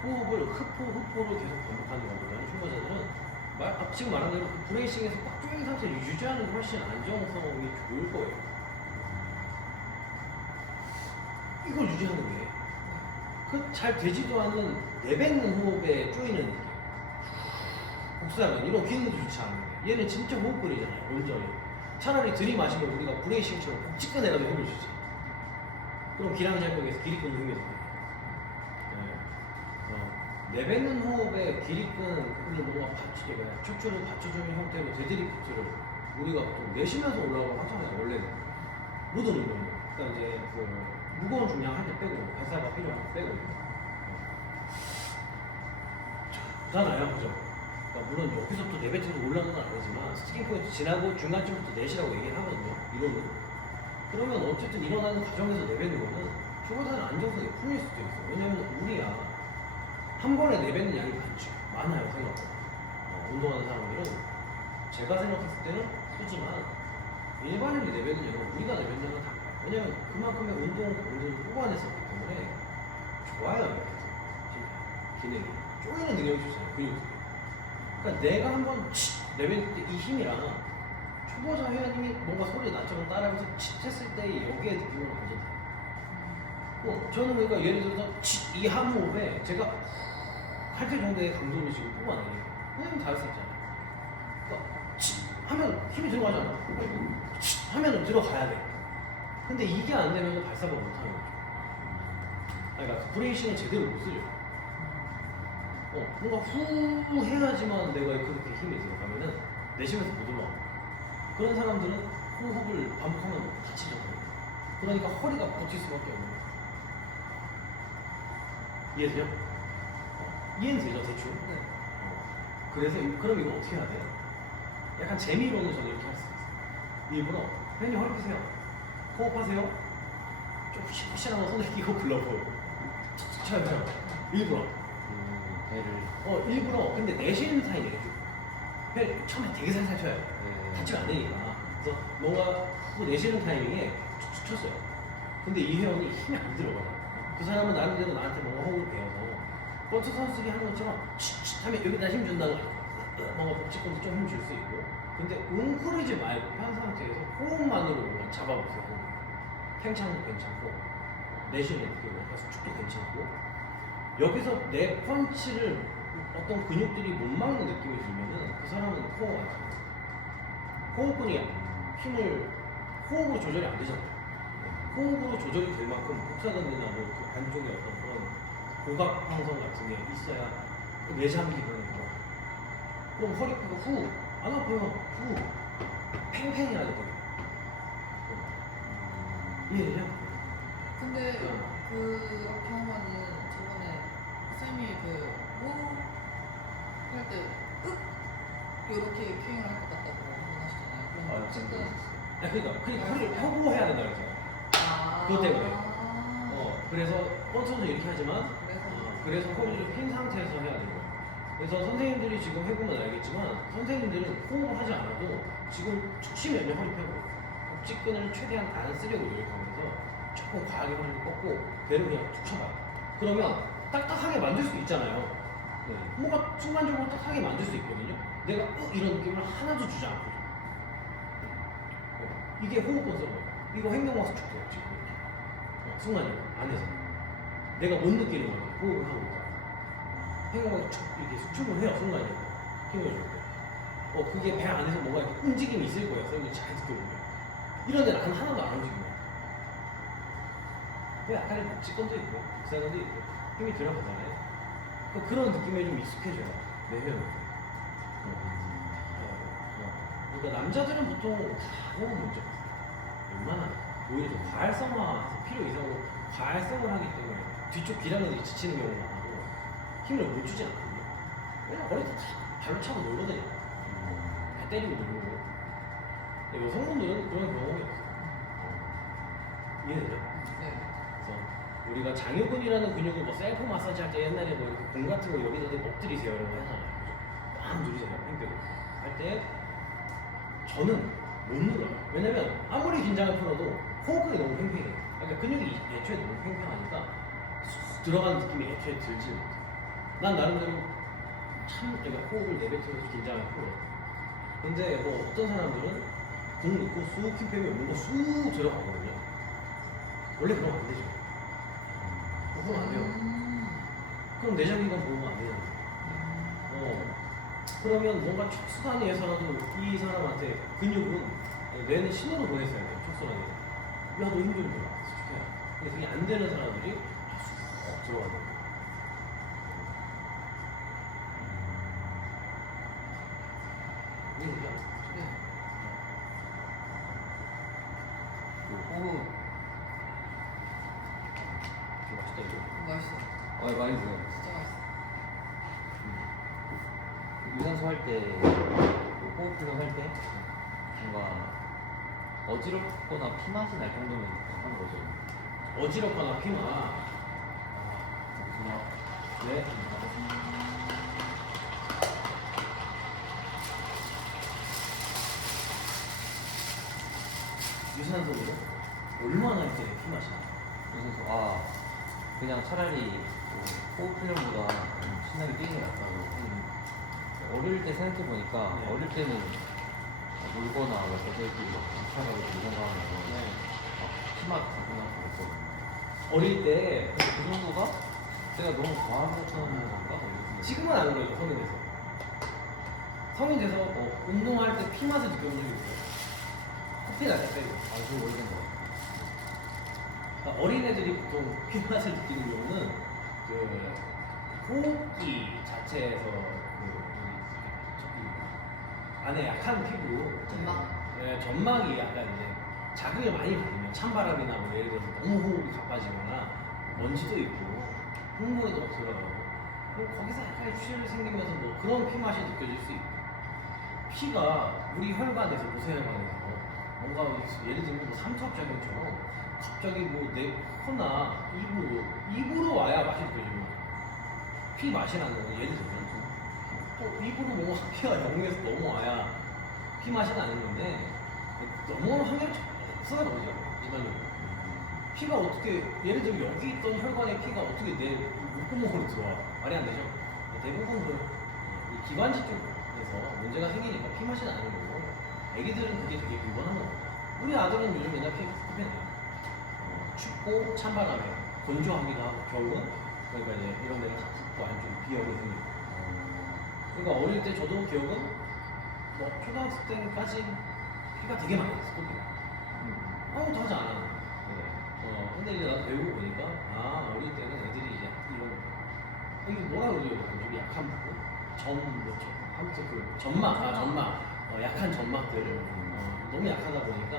호흡을 흡포로 계속 반복하는 것보다는 초보자들은 지금 말한 대로 그 브레이싱에서 꽉 조인 상태를 유지하는 게 훨씬 안정성이 좋을 거예요. 이걸 유지하는 게 잘 되지도 않는 내뱉는 호흡에 쪼이는 느낌. 복사하면 이런 기능도 좋지 않은데 얘는 진짜 호흡거리잖아요. 온전히. 차라리 들이마시면 우리가 브레이싱처럼 찌꺼내라도 힘을 주지. 그럼 기량장벽에서 기립근 힘이 더 내뱉는 호흡에 기립근을 뭔가 척추를 받쳐주는 형태로 데드리프트를 우리가 또 내쉬면서 올라가고 하잖아요. 원래는 모든 운동. 그러니까 이제 그 무거운 중량 할 때 빼고 발사가 필요한 때 빼고 좋잖아요, 그죠? 그러니까 물론 여기서부터 내뱉어서 올라가는 건 아니지만 스티킹 포인트 지나고 중간쯤부터 내쉬라고 얘기를 하거든요. 이론은. 그러면 어쨌든 일어나는 과정에서 내뱉는 거는 초보자는 안정성이 풀릴 수도 있어요. 왜냐면 우리야 한 번에 내뱉는 양이 많아요, 생각보다. 운동하는 사람들은 제가 생각했을 때는 크지만 일반인이 내뱉는 양은 우리가 내뱉는 양은 달라요. 왜냐면 그만큼의 운동 강도를 뽑아냈었기 때문에 좋아요, 이렇게 해서 기능이. 쪼이는 능력이 좋잖아요, 근육들이. 그러니까 내가 한번 내뱉을 때 이 힘이랑 초보자 회원님이 뭔가 소리 나처럼 따라하면서 했을 때의 여기의 느낌은 완전 달라요. 저는 그러니까 예를 들어서 이 한 호흡에 제가 8개 정도의 강도를 지금 뽑아내니까 선생님 다 할 수 있잖아요. 그러니까 하면 힘이 들어가잖아. 하면은 들어가야 돼. 근데 이게 안 되면 발사가 못 하는 거죠. 그러니까 브레이싱을 제대로 못 쓰죠. 뭔가 후 해야지만 내가 그렇게 힘이 들어가면은 내쉬면서 못 올라가. 그런 사람들은 호흡을 반복하면 다치죠. 그러니까 허리가 버틸 수밖에 없는 거예요. 이해되죠? 이해는 되죠, 대충? 네. 그래서 그럼 이거 어떻게 해야 돼요? 약간 재미로는 저는 이렇게 할 수 있어요. 일부러 회원님 허리 펴세요. 호흡하세요. 좀 푸시푸시하면 손에 끼고 글러브 툭툭 쳐요. 일부러. 배를 일부러. 근데 내쉬는 타임이에요. 회 처음에 되게 살살 쳐요. 네. 다치면 안 되니까. 그래서 뭔가 후 내쉬는 타이밍에 툭툭 쳤어요. 근데 이 회원이 힘이 안 들어가요. 그 사람은 나름대로 나한테 뭔가 호흡을 배워서 버트 선수기 하는 것처럼 쉿쉿 하면 여기다 힘 준다고 뭔가 복직근도 좀 힘 줄 수 있고. 근데 웅크리지 말고 편 상태에서 호흡만으로 뭔가 잡아보세요. 팽창도 괜찮고 내쉬는 느낌으로 약간 수축도 괜찮고 여기서 내 펀치를 어떤 근육들이 못 막는 느낌이 들면은 그 사람은 호흡 안 돼요. 호흡근이 힘을 호흡으로 조절이 안 되잖아요. 호흡으로 조절이 될 만큼 복사근이나 그 안쪽에 어떤 그런 고각 형성 같은 게 있어야 내잠기 그런 거. 그럼 허리 펴고 후, 안 아파요. 후, 팽팽해야 되거든요. 이해되죠? 근데 그렇게 하면은 저번에 쌤이 그 호흡할 때 이렇게 큐잉을 할 것 같다고 하시잖아요. 그럼 지금 그러니까 허리를 펴고 해야 된다 그랬잖아요. 그것 때문에. 그래서 펀치도 이렇게 하지만 그래서 허리를 핀 상태에서 해야 되고. 그래서 선생님들이 지금 해보면 알겠지만 선생님들은 호흡을 하지 않아도 지금 툭 치면 허리 펴고 복직근을 최대한 안 쓰려고 노력하면서 조금 과하게 허리를 꺾고 배를 그냥 툭 쳐봐요. 그러면 딱딱하게 만들 수 있잖아요. 네. 뭔가 순간적으로 딱딱하게 만들 수 있거든요. 내가 이런 느낌을 하나도 주지 않고 이게 호흡 건설이에요. 이거 횡령와서 축도 지금 이렇게 순간적으로 안에서 내가 못 느끼는 거예요. 호흡을 하고 있다. 횡령와서 축 이렇게 수축을 해요. 순간적으로 힘을 줄 때. 그게 배 안에서 뭔가 이렇게 움직임이 있을 거예요. 선생님이 잘 느껴보면 이런 데는 하나도 안 움직여요. 왜 약간의 복직건도 있고 복사건도 있고 힘이 들어가잖아요. 그런 느낌에 좀 익숙해져요. 내 회원은. 그러니까 남자들은 보통 다 호흡 문제. 웬만하면 오히려 좀 과활성화해서 필요 이상으로 과활성을 하기 때문에 뒤쪽 기량을 지치는 경우가 많고 힘을 못 주지 않거든요. 왜냐면 어릴 때다 발로 차고 놀거든요. 발 때리고 놀고. 근데 여성분들은 그런 경험이 없어요. 이해되죠? 네. 그래서 우리가 장요근이라는 근육을 뭐 셀프 마사지 할 때 옛날에 뭐 이렇게 공 같은 거 여기다 대고 엎드리세요 이런 거 하잖아요. 막 누르세요. 팽팽. 할 때 저는 못 눌러요. 왜냐면 아무리 긴장을 풀어도 호흡이 너무 팽팽해요. 그러니까 근육이 애초에 너무 팽팽하니까 들어가는 느낌이 애초에 들지 못해요. 난 나름대로 참 그러니까 호흡을 내뱉으면서 긴장을 풀어요. 근데 뭐 어떤 사람들은 공 넣고 쑥 힘 빼면 뭔가 쑥 들어가거든요. 원래 그러면 안 되죠. 그러면 안 돼요. 그럼 내장기관 보면 안 되잖아요. 그러면 뭔가 척수단위에서라도 이 사람한테 근육은 뇌는 신호를 보냈어야 돼요. 척수단위에. 야, 너 힘 좀 줘. 수축해야. 근데 그게 안 되는 사람들이 쑥 들어가요. 이해되죠? 네. 그 호흡 이거 맛있다, 이거. 맛있어. 많이 드세요. 진짜 맛있어. 유산소 할 때, 호흡 훈련 할 때, 뭔가 어지럽거나 피맛이 날 정도면 하는 거죠. 어지럽거나 피나. 네. 유산소로 얼마나 할 때 피맛이 나요? 그래서 그냥 차라리 호흡 훈련보다 신나게 뛰는 게 낫다고. 어릴 때 생각해 보니까 네. 어릴 때는 놀거나 뭐 애들끼리 이차가지고 이런 거 하면 피맛 나거나 그랬거든요. 어릴 때 그 정도가 제가 너무 과하게 하는 건가? 지금은 안 그러죠, 성인 돼서. 성인 돼서 운동할 때 피맛을 느껴본 적이 있어요. 커피 날때 빼고. 아주 오래된 거 같아요. 그러니까 어린애들이 보통 피맛을 느끼는 경우는 그 호흡기 자체에서 저기 안에 약한 피부 점막? 네, 점막이 약간 이제 자극을 많이 받으면 찬바람이나 뭐 예를 들어서 너무 호흡이 가빠지거나 먼지도 있고 흙물도 막 들어가고 그럼 거기서 약간의 출혈이 생기면서 뭐 그런 피맛이 느껴질 수 있고 피가 우리 혈관에서 모세혈관에서 뭔가 예를 들면 뭐 삼투압작용처럼 갑자기 뭐 내 코나 입으로 와야 맛이 느껴지는 거예요. 피 맛이라는 거 예를 들면 또 입으로 뭔가 피가 영에서 넘어와야 피 맛이 나는 건데 너무 환경이 없어요 거죠 이거는 피가 어떻게 예를 들면 여기 있던 혈관의 피가 어떻게 내 목구멍으로 들어와 말이 안 되죠. 대부분 이 기관지 쪽에서 문제가 생기니까 피 맛이 나는 거고 애기들은 그게 되게 빈번한 거고 우리 아들은 요즘 맨날 피 내요. 춥고 찬바람에 건조하기도 하고 겨울은 그러니까 이제 이런 데가 다 붓고 안쪽에 비염이 생기고 그러니까 어릴 때 저도 기억은 뭐 초등학생 때까지 피가 되게 많이 났었거든요. 아무것도 하지 않아. 근데 이제 나도 배우고 보니까 어릴 때는 애들이 이제 이게 뭐라 그러죠? 좀 약한 부분? 아무튼 그 점막 약한 점막들 너무 약하다 보니까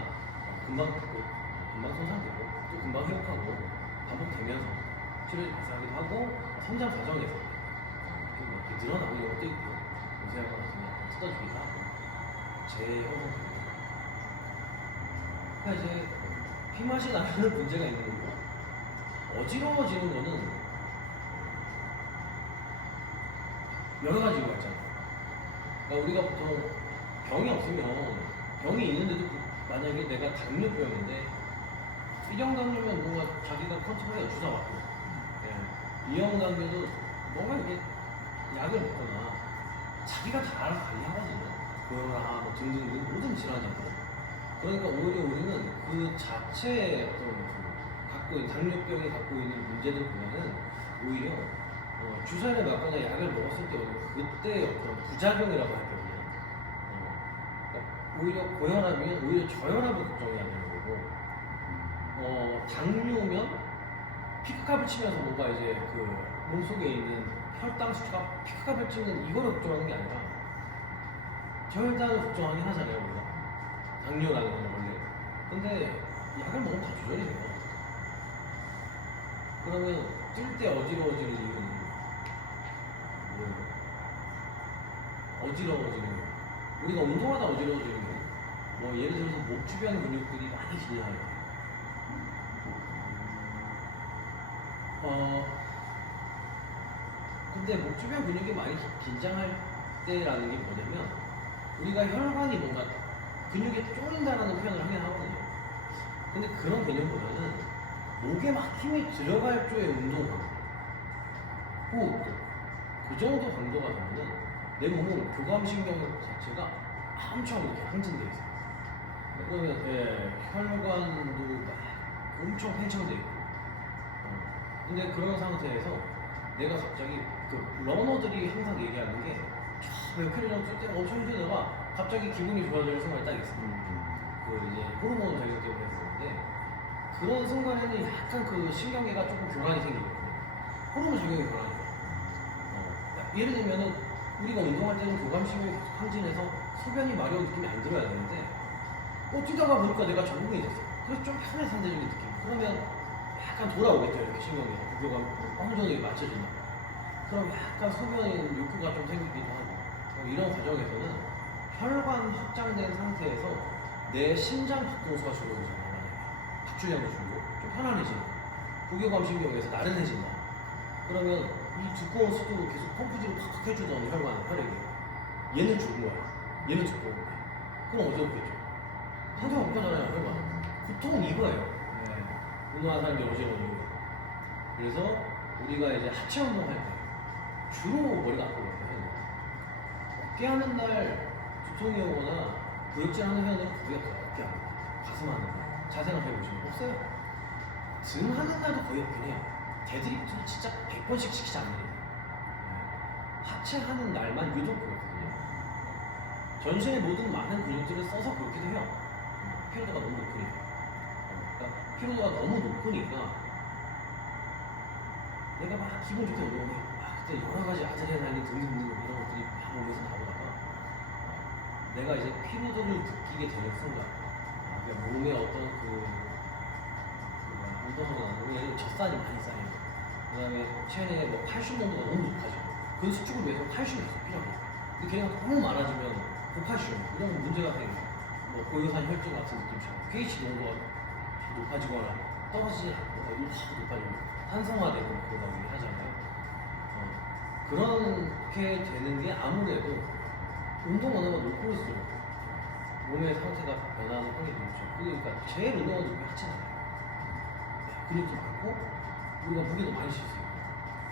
금방 손상되고 또 금방 회복하고 반복되면서 치료를 발생하기도 하고 성장 과정에서 좀 이렇게 늘어나고 이런 것도 있고 모세혈관 같은 게 뜯어주기도 하고 재형성되기도 하고 그러니까 이제 피맛이 나면 문제가 있는 거고 어지러워지는 거는 여러 가지가 있잖아요. 그러니까 우리가 보통 병이 없으면 병이 있는데도 만약에 내가 당뇨병인데 1형 당뇨면 뭔가 자기가 컨트롤해서 주사 맞고 2형 당뇨도 뭔가 이렇게 약을 먹거나 자기가 다 알아서 관리하거든요. 고혈압 뭐 등등등 모든 질환이고 그러니까 오히려 우리는 그 자체의 어떤 당뇨병이 갖고 있는 문제들보다는 오히려 주사를 맞거나 약을 먹었을 때 그때 어떤 부작용이라고 하거든요. 그러니까 오히려 고혈압이면 오히려 저혈압을 걱정해야 되는 거고 당뇨면 피크값을 치면서 뭔가 이제 그 몸속에 있는 혈당 수치가 피크값을 찍는 이거를 걱정하는 게 아니라 저혈당을 걱정하긴 하잖아요 우리가 당뇨라는 건 원래. 근데 약을 먹으면 다 조절이 돼요. 그러면 뛸 때 어지러워지는 이유는 뭐예요? 어지러워지는 거. 우리가 운동하다 어지러워지는 거. 뭐 예를 들어서 목 주변 근육들이 많이 긴장해요. 근데 목 주변 근육이 많이 긴장할 때라는 게 뭐냐면 우리가 혈관이 뭔가 근육에 쪼인다라는 표현을 하긴 하거든요. 근데 그런 개념보다는 목에 막 힘이 들어갈 쪽의 운동 강도, 호흡도 그 정도 강도가 되면은 내 몸은 교감신경 자체가 엄청 이렇게 항진돼 있어요. 그러면 혈관도 막 엄청 팽창돼 있고. 근데 그런 상태에서 내가 갑자기 그 러너들이 항상 얘기하는 게 몇 킬로gram 뛸 때 엄청 힘들다가 갑자기 기분이 좋아지는 순간이 딱 있어요. 그 이제 호르몬 작용 때문에 그러는데 그런 순간에는 약간 그 신경계가 조금 교란이 생기거든요. 호르몬 작용이 교란이 돼요. 예를 들면은 우리가 운동할 때는 교감신경이 계속 항진해서 소변이 마려운 느낌이 안 들어야 되는데 뛰다가 보니까 내가 적응이 됐어. 그래서 좀 편해 상대적인 느낌. 그러면 약간 돌아오겠죠. 이렇게 신경이 구조가 어느 정도 맞춰지면. 그럼 약간 소변에 욕구가 좀 생기기도 하고. 이런 과정에서는 혈관 확장된 상태에서 내 심장 박동수가 줄어들잖아요. 박출량을 줄고 좀 편안해지는. 부교감신경에서 나른해진다. 그러면 이 두꺼운 수도 계속 펌프질을 팍팍 해주던 혈액이 얘는 죽은 거야. 얘는 죽고. 그럼 어지럽겠죠. 상태가 못 가잖아요, 혈관. 보통 이거예요. 운동하는 사람들이 어지러워지고. 그래서 우리가 이제 하체 운동할 때 주로 머리가 아프거든요. 어깨 하는 날 두통이 오거나 구역질 하는 회원들은 거의 없어요. 어깨 하는 날, 가슴 하는 날, 자세가 해보시면 없어요. 등 하는 날도 거의 없긴 해요. 데드리프트를 진짜 100번씩 시키지 않는 하체 하는 날만 유독 그렇거든요. 전신의 모든 많은 근육들을 써서 그렇기도 해요. 피로도가 너무 높으니까. 그러니까 피로도가 너무 높으니까 내가 막 기분 좋게 운동해. 그때 여러 가지 아드레날린 등등등 이런 것들이 막 몸에서 나오다가 내가 이제 피로도를 느끼게 되는 순간, 그러니까 몸에 어떤 운동하고 나면 예를 들어 젖산이 많이 쌓이고, 그 다음에 체내에 뭐 칼슘 농도가 너무 높아져. 그 수축을 위해서 칼슘이 계속 필요해요. 근데 걔네가 너무 많아지면 고칼슘 이런 문제가 생겨요. 뭐 고요산 혈증 같은 느낌처럼 pH 농도가 높아지거나 떨어지지 않고 어디로 확 높아지고 산성화되고 그러다 보니 하잖아요. 그렇게 되는 게 아무래도 운동 원화가 높을수록 몸의 상태가 변하는 확률이 높죠. 그러니까 제일 운동화 높이 하체잖아요. 근육도 많고 우리가 무게도 많이 실 수 있고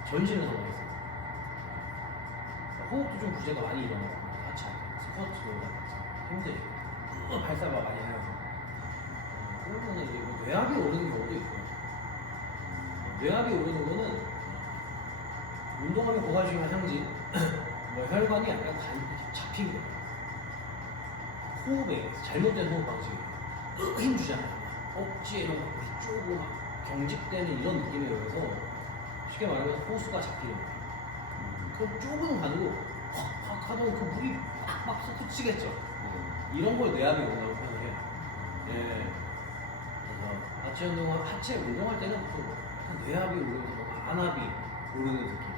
전신을 더 많이 쓰고 호흡도 좀 부재가 많이 일어나고 하체 스쿼트도 힘들죠. 발사가 많이 하고 그러면 이제 뭐 뇌압이 오르는 경우도 있고요. 뇌압이 오르는 거는 운동하면 고관심한 상징, 뭐 혈관이 약간 잡힌 거예요. 호흡에 잘못된 호흡 방식이에요. 힘 주잖아요. 억지에 이런 거 쪼고 막 경직되는 이런 느낌에 의해서 쉽게 말하면 호수가 잡히는 거예요. 그 좁은 관으로 확 하던 그 물이 막 솟구치겠죠. 이런 걸 뇌압이 온다고 표현을 해요. 그래서 하체 운동할 때는 보통 뇌압이 오르면서 뭔가 안압이 오르는 느낌.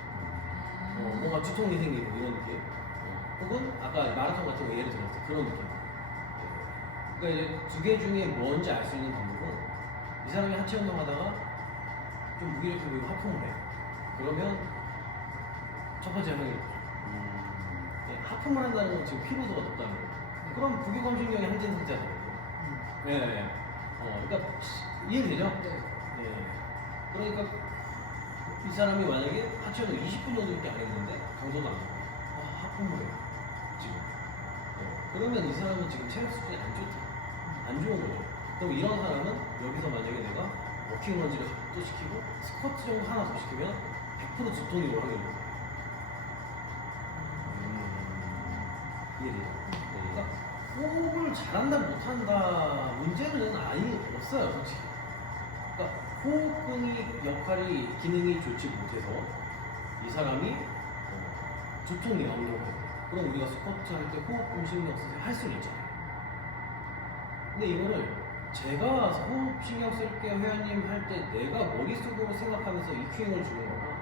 뭔가 두통이 생기고 이런 느낌. 혹은 아까 마라톤 같은 거 예를 들었을 때 그런 느낌. 그러니까 이제 두 개 중에 뭔지 알 수 있는 방법은 이 사람이 하체 운동하다가 좀 무기력해 보이고 하품을 해요. 그러면 첫 번째 항의죠. 하품을 한다는 건 지금 피로도가 높다는 거예요. 그럼 부교감신경이 항진 상태잖아요. 그러니까 이해되죠? 네. 그러니까 이 사람이 만약에 하체를 20분 정도밖에 안 했는데 강도도 안 나고 하품을 해요. 지금. 그러면 이 사람은 지금 체력 수준이 안 좋다. 안 좋은 거죠. 그럼 이런 사람은 여기서 만약에 내가 워킹런지를 또 시키고 스쿼트 정도 하나 더 시키면 100% 두통이 올 확률이 높아요. 이해돼요? 그러니까 호흡을 잘한다 못한다 문제는 없어요 솔직히. 그러니까 호흡근이 기능이 좋지 못해서 이 사람이 두통이 나오는 거예요. 그럼 우리가 스쿼트 할 때 호흡근 신경 써서 할 수는 있잖아요. 근데 이거를 제가 호흡 신경 쓸게요 회원님 할 때 내가 머릿속으로 생각하면서 EQ잉을 주는 거나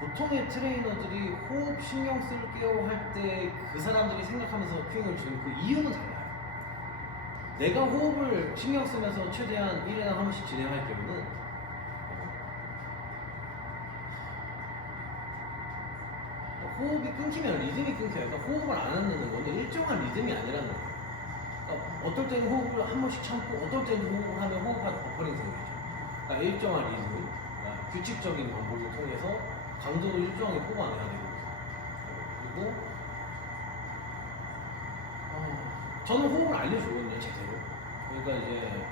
보통의 트레이너들이 호흡 신경 쓸게요 할 때 그 사람들이 생각하면서 큐잉을 주는 그 이유는 달라요. 내가 호흡을 신경 쓰면서 최대한 1회당 한 번씩 진행할 경우는 호흡이 끊기면 리듬이 끊겨요. 그러니까 호흡을 안 하는 거는 일정한 리듬이 아니라는 거예요. 그러니까 어떨 때는 호흡을 한 번씩 참고 어떨 때는 호흡을 하면 호흡하는 버퍼링 생기죠. 그러니까 일정한 리듬, 그러니까 규칙적인 반복을 통해서 강도를 일정하게 뽑아내야 되고 그리고 저는 호흡을 알려주거든요 제대로. 그러니까 이제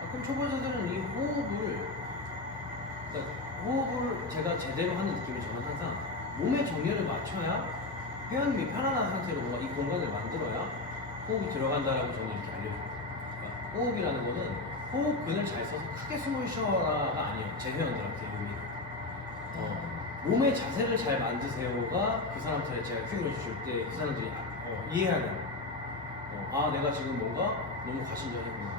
가끔 초보자들은 이 호흡을 그러니까 호흡을 제가 제대로 하는 느낌이 저는 항상 몸의 정렬을 맞춰야 회원님이 편안한 상태로 뭔가 이 공간을 만들어야 호흡이 들어간다라고 저는 이렇게 알려줘요. 그러니까 호흡이라는 거는 호흡근을 잘 써서 크게 숨을 쉬어라가 아니에요. 제 회원들한테 의미가. 몸의 자세를 잘 만드세요가 그 사람한테 제가 큐잉을 주실 때 그 사람들이 이해하는 아 내가 지금 뭔가 너무 과신전이구나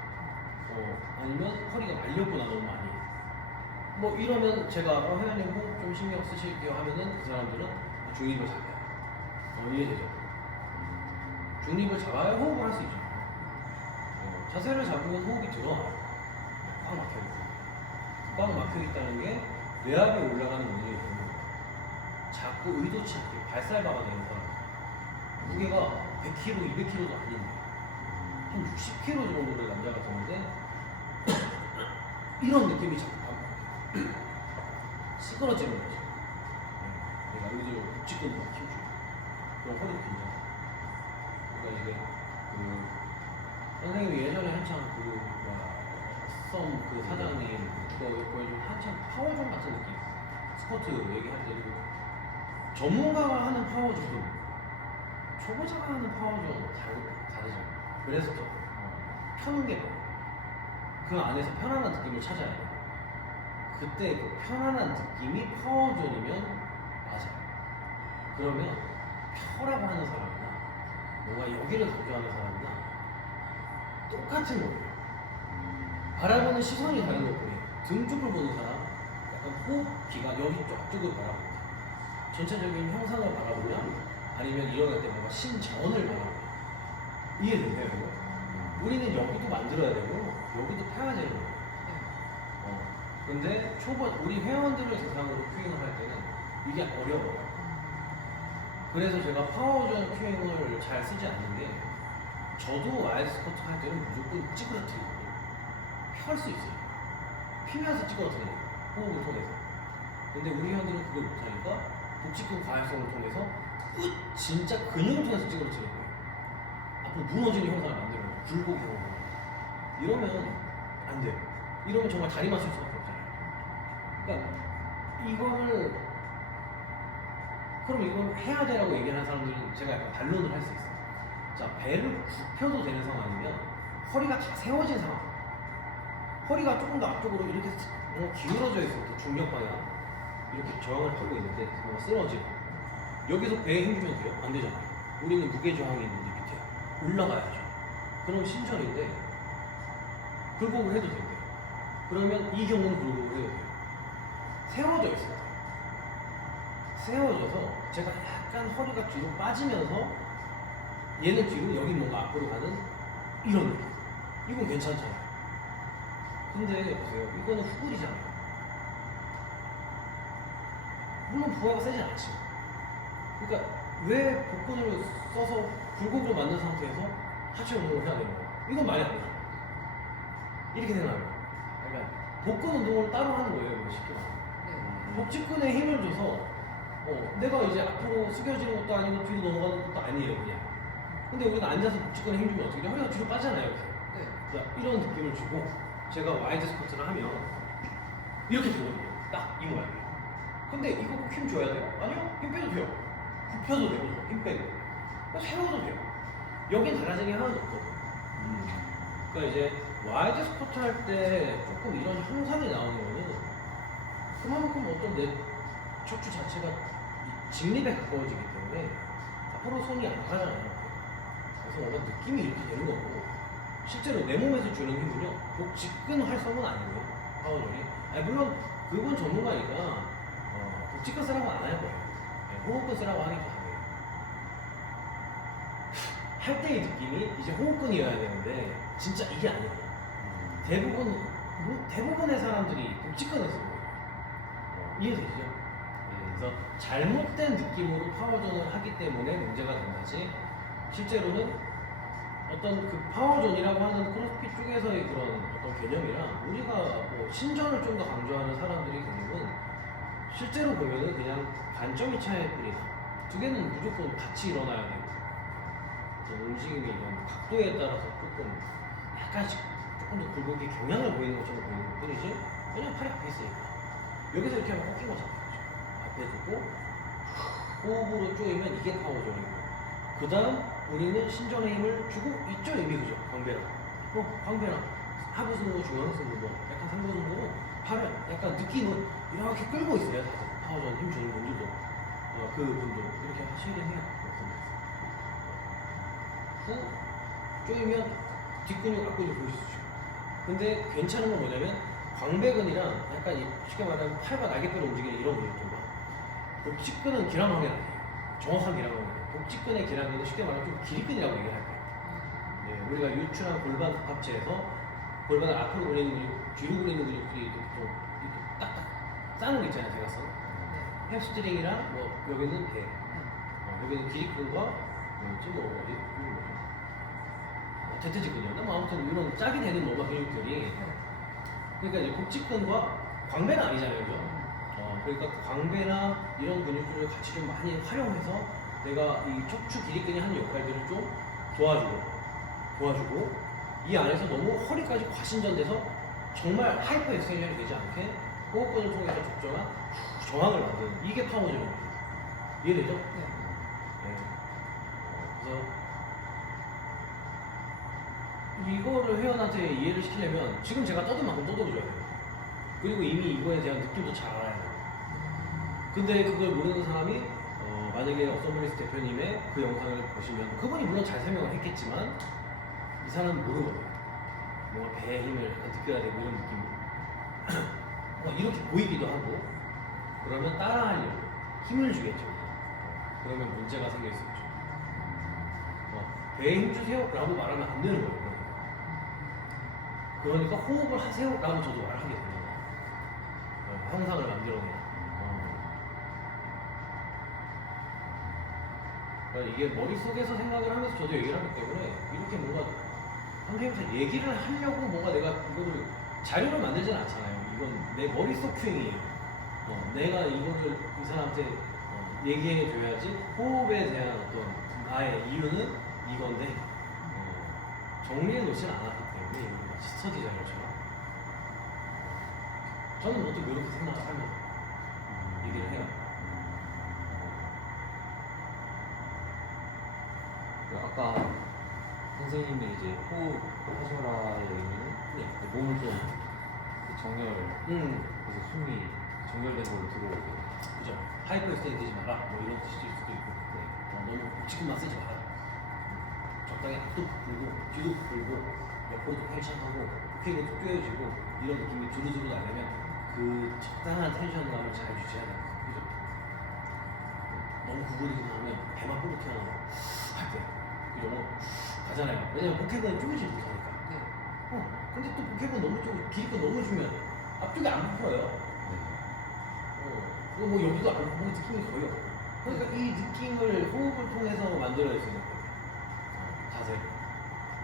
아니면 허리가 말렸구나 너무 많이 뭐 이러면 제가 회원님 호흡 좀 신경 쓰실게요 하면은 그 사람들은 중립을 잡아요. 이해되죠? 중립을 잡아야 호흡을 할 수 있죠. 자세를 잡으면 호흡이 들어와요. 꽉 막혀있고 꽉 막혀있다는 게 뇌압이 올라가는 원인이 있고 자꾸 의도치 않게 발살바가 되는 사람 무게가 100kg, 200kg도 아닌데 한 60kg 정도의 남자 같은데 이런 느낌이 자꾸 시끄러지는 거죠. 내가 의지로 북직근도 막 키워주고 그럼 허리도 긴장. 그러니까 이게 선생님이 예전에 한참 썸 사장님 그거 보여주면 한참 파워존 같은 느낌 스쿼트 얘기할 때 전문가가 하는 파워존 초보자가 하는 파워존 다르죠. 그래서 좀 펴는 게 그 안에서 편안한 느낌을 찾아야 돼요. 그때 그 편안한 느낌이 파워존이면 맞아요. 그러면 펴라고 하는 사람이나 뭔가 여기를 강조하는 사람이나 똑같은 거예요. 바라보는 시선이 다른 것 뿐이에요. 등 쪽을 보는 사람, 약간 호흡기가 여기 쪽을 바라보고 전체적인 형상을 바라보냐 아니면 일어날 때 뭔가 심전을 바라보냐 이해되세요? 우리는 여기도 만들어야 되고 여기도 펴야 되는 거예요. 근데 우리 회원들을 대상으로 큐잉을 할 때는 이게 어려워요. 그래서 제가 파워존 큐잉을 잘 쓰지 않는 게 저도 와이드 스쿼트 할 때는 무조건 찌그러뜨리고 펼 수 있어요. 피면서 찌그러뜨리는 호흡을 통해서. 근데 우리 회원들은 그걸 못하니까 복직근 과열성을 통해서 진짜 근육을 통해서 찌그러뜨리는 거예요. 앞으로 무너지는 형상을 만들어요. 굴곡 형상. 이러면 안 돼요. 이러면 정말 다리만 쓸 수밖에 없잖아요. 그러니까 그럼 이걸 해야 돼라고 얘기하는 사람들은 제가 약간 반론을 할 수 있어요. 자, 배를 굽혀도 되는 상황이면 허리가 다 세워진 상황. 허리가 조금 더 앞쪽으로 이렇게 기울어져 있을 때 중력 방향 이렇게 저항을 하고 있는데 뭔가 쓰러지고 여기서 배에 힘주면 돼요? 안 되잖아요. 우리는 무게 저항이 있는데 밑에 올라가야죠. 그럼 신전인데 굴곡을 해도 된대요. 그러면 이 경우는 굴곡을 해도 돼요. 세워져 있을 때 세워져서 제가 약간 허리가 뒤로 빠지면서 얘는 뒤로 여기 뭔가 앞으로 가는 이런 느낌. 이건 괜찮잖아요. 근데 보세요. 이거는 후굴이잖아요. 물론 부하가 세진 않지. 그러니까 왜 복근을 써서 굴곡으로 만든 상태에서 하체 운동을 해야 되는 거야? 이건 말이 안 되죠. 이렇게 생각해요. 그러니까 복근 운동을 따로 하는 거예요. 이거 쉽게 말하면. 복직근에 힘을 줘서 내가 이제 앞으로 숙여지는 것도 아니고 뒤로 넘어가는 것도 아니에요. 그냥. 근데 우리가 앉아서 복직근에 힘 주면 어떻게 돼? 허리가 뒤로 빠지잖아요. 이렇게. 자, 이런 느낌을 주고 제가 와이드 스쿼트를 하면 이렇게 되거든요. 딱 이 모양이에요. 근데 이거 꼭 힘 줘야 돼요? 아니요. 힘 빼도 돼요. 굽혀도 되고 힘 빼고 세워도 돼요. 여긴 달라지는 게 하나도 없거든요. 그러니까 이제 와이드 스쿼트 할 때 조금 이런 형상이 나오는 거는 그만큼 어떤 내 척추 자체가 직립에 가까워지기 때문에 앞으로 손이 안 가잖아요. 그래서 뭔가 느낌이 이렇게 되는 거고 실제로 내 몸에서 주는 힘은요, 복직근 활성은 아니고요, 파워존이. 아니, 물론 그분 전문가니까 복직근 쓰라고 안 할 거예요. 네, 호흡근 쓰라고 하니까 하네요. 할 때의 느낌이 이제 호흡근이어야 되는데 진짜 이게 아니에요. 대부분의 사람들이 복직근을 쓰고 이해되시죠? 네, 그래서 잘못된 느낌으로 파워존을 하기 때문에 문제가 된다지, 실제로는 어떤 그 파워존이라고 하는 크로스핏 쪽에서의 그런 어떤 개념이랑 우리가 뭐 신전을 좀 더 강조하는 사람들이 대부분 실제로 보면은 그냥 관점이 차이일 뿐이다. 두 개는 무조건 같이 일어나야 되고, 또 움직임이 이런 각도에 따라서 조금 약간씩 조금 더 굴곡이 경향을 보이는 것처럼 보이는 것 뿐이지, 그냥 팔이 앞에 있으니까 여기서 이렇게 하면 꺾인 거잖아요. 앞에 두고 호흡으로 쪼이면 이게 파워존이고, 그 다음 우리는 신전의 힘을 주고 있죠, 이미. 그죠? 광배랑 광배랑 하부승모, 중앙승모, 뭐 약간 상부승모, 팔을 약간 느낌은 이렇게 끌고 있어요. 파워존 힘 주는 분들도 그 분도 이렇게 하시긴 해요. 후 쪼이면 뒷근육, 앞근육 보일 수 있죠. 근데 괜찮은 건 뭐냐면 광배근이랑 약간 쉽게 말하면 팔과 날개뼈로 움직이는 이런 근육들과 복직근은 기랑광이 아니에요. 정확한 기랑광이. 복직근의 기랑근은 쉽게 말하면 좀 기립근이라고 얘기할 거예요. 네, 우리가 유추랑 골반 합체해서 골반을 앞으로 올리는 근육, 뒤로 올리는 근육들이 이렇게 좀 이렇게 딱딱 싸는 거 있잖아요, 대각선. 햄스트링이랑 뭐 여기는 배, 여기는 기립근과 뭐였지, 뭐 어디, 대퇴직근이었나? 뭐 아무튼 이런 짝이 되는 뭔가 근육들이, 그러니까 이제 복직근과 광배는 아니잖아요, 그죠? 그러니까 광배나 이런 근육들을 같이 좀 많이 활용해서 내가 이 척추 기립근이 하는 역할들을 좀 도와주고 이 안에서 너무 허리까지 과신전돼서 정말 하이퍼 엑스텐션이 되지 않게 호흡근을 통해서 적절한 저항을 만드는, 이게 파워존입니다. 이해되죠? 네. 그래서 이거를 회원한테 이해를 시키려면 지금 제가 떠든 만큼 떠들어줘야 돼요. 그리고 이미 이거에 대한 느낌도 잘 알아야 돼요. 근데 그걸 모르는 사람이 만약에 어썸블리스 대표님의 그 영상을 보시면, 그분이 물론 잘 설명을 했겠지만 이 사람은 모르거든요. 뭔가 배의 힘을 약간 느껴야 되고 이런 느낌 이렇게 보이기도 하고, 그러면 따라하려고 힘을 주겠죠. 그러면 문제가 생길 수 있죠. 배에 힘 주세요 라고 말하면 안 되는 거예요. 그러니까 호흡을 하세요 라고 저도 말하게 되는 거예요. 형상을 만들어내요. 그러니까 이게 머릿속에서 생각을 하면서 저도 얘기를 하기 때문에 이렇게 뭔가 선생님한테 얘기를 하려고 뭔가 내가 이거를 자료를 만들지는 않잖아요. 이건 내 머릿속 큐잉이에요. 내가 이거를 이 사람한테 얘기해 줘야지 호흡에 대한 어떤 나의 이유는 이건데 정리해 놓지는 않았기 때문에 이거 마치 스터디 자료처럼 저는 보통 이렇게 생각을 하면 얘기를 해요. 아까 선생님이 이제 호흡 하셔라의 의미는 몸을 좀 정렬, 그래서 숨이 정렬된 걸로 들어오게. 그죠? 하이퍼 엑스텐드 되지 마라. 뭐 이런 뜻일 수도 있고. 너무 복직근만 쓰지 마라. 적당히 앞도 불고, 뒤도 불고, 옆으로도 팽창하고, 어깨도 쪼여지고, 이런 느낌이 두루두루 나려면 그 적당한 텐션감을 잘 유지해야 됩니다. 그죠? 너무 구부리고 나면 배만 뽀록 튀어나오고, 할 때. 그죠? 가잖아요. 왜냐면 복회근은 쪼이지 못하니까. 근데 또 복회근 너무 쪼고, 기립근 너무 주면 앞쪽이 안 부풀어요. 뭐 여기도 안 부풀고 느낌이 거의 없고. 그러니까 이 느낌을 호흡을 통해서 만들어낼 수 있는 거예요.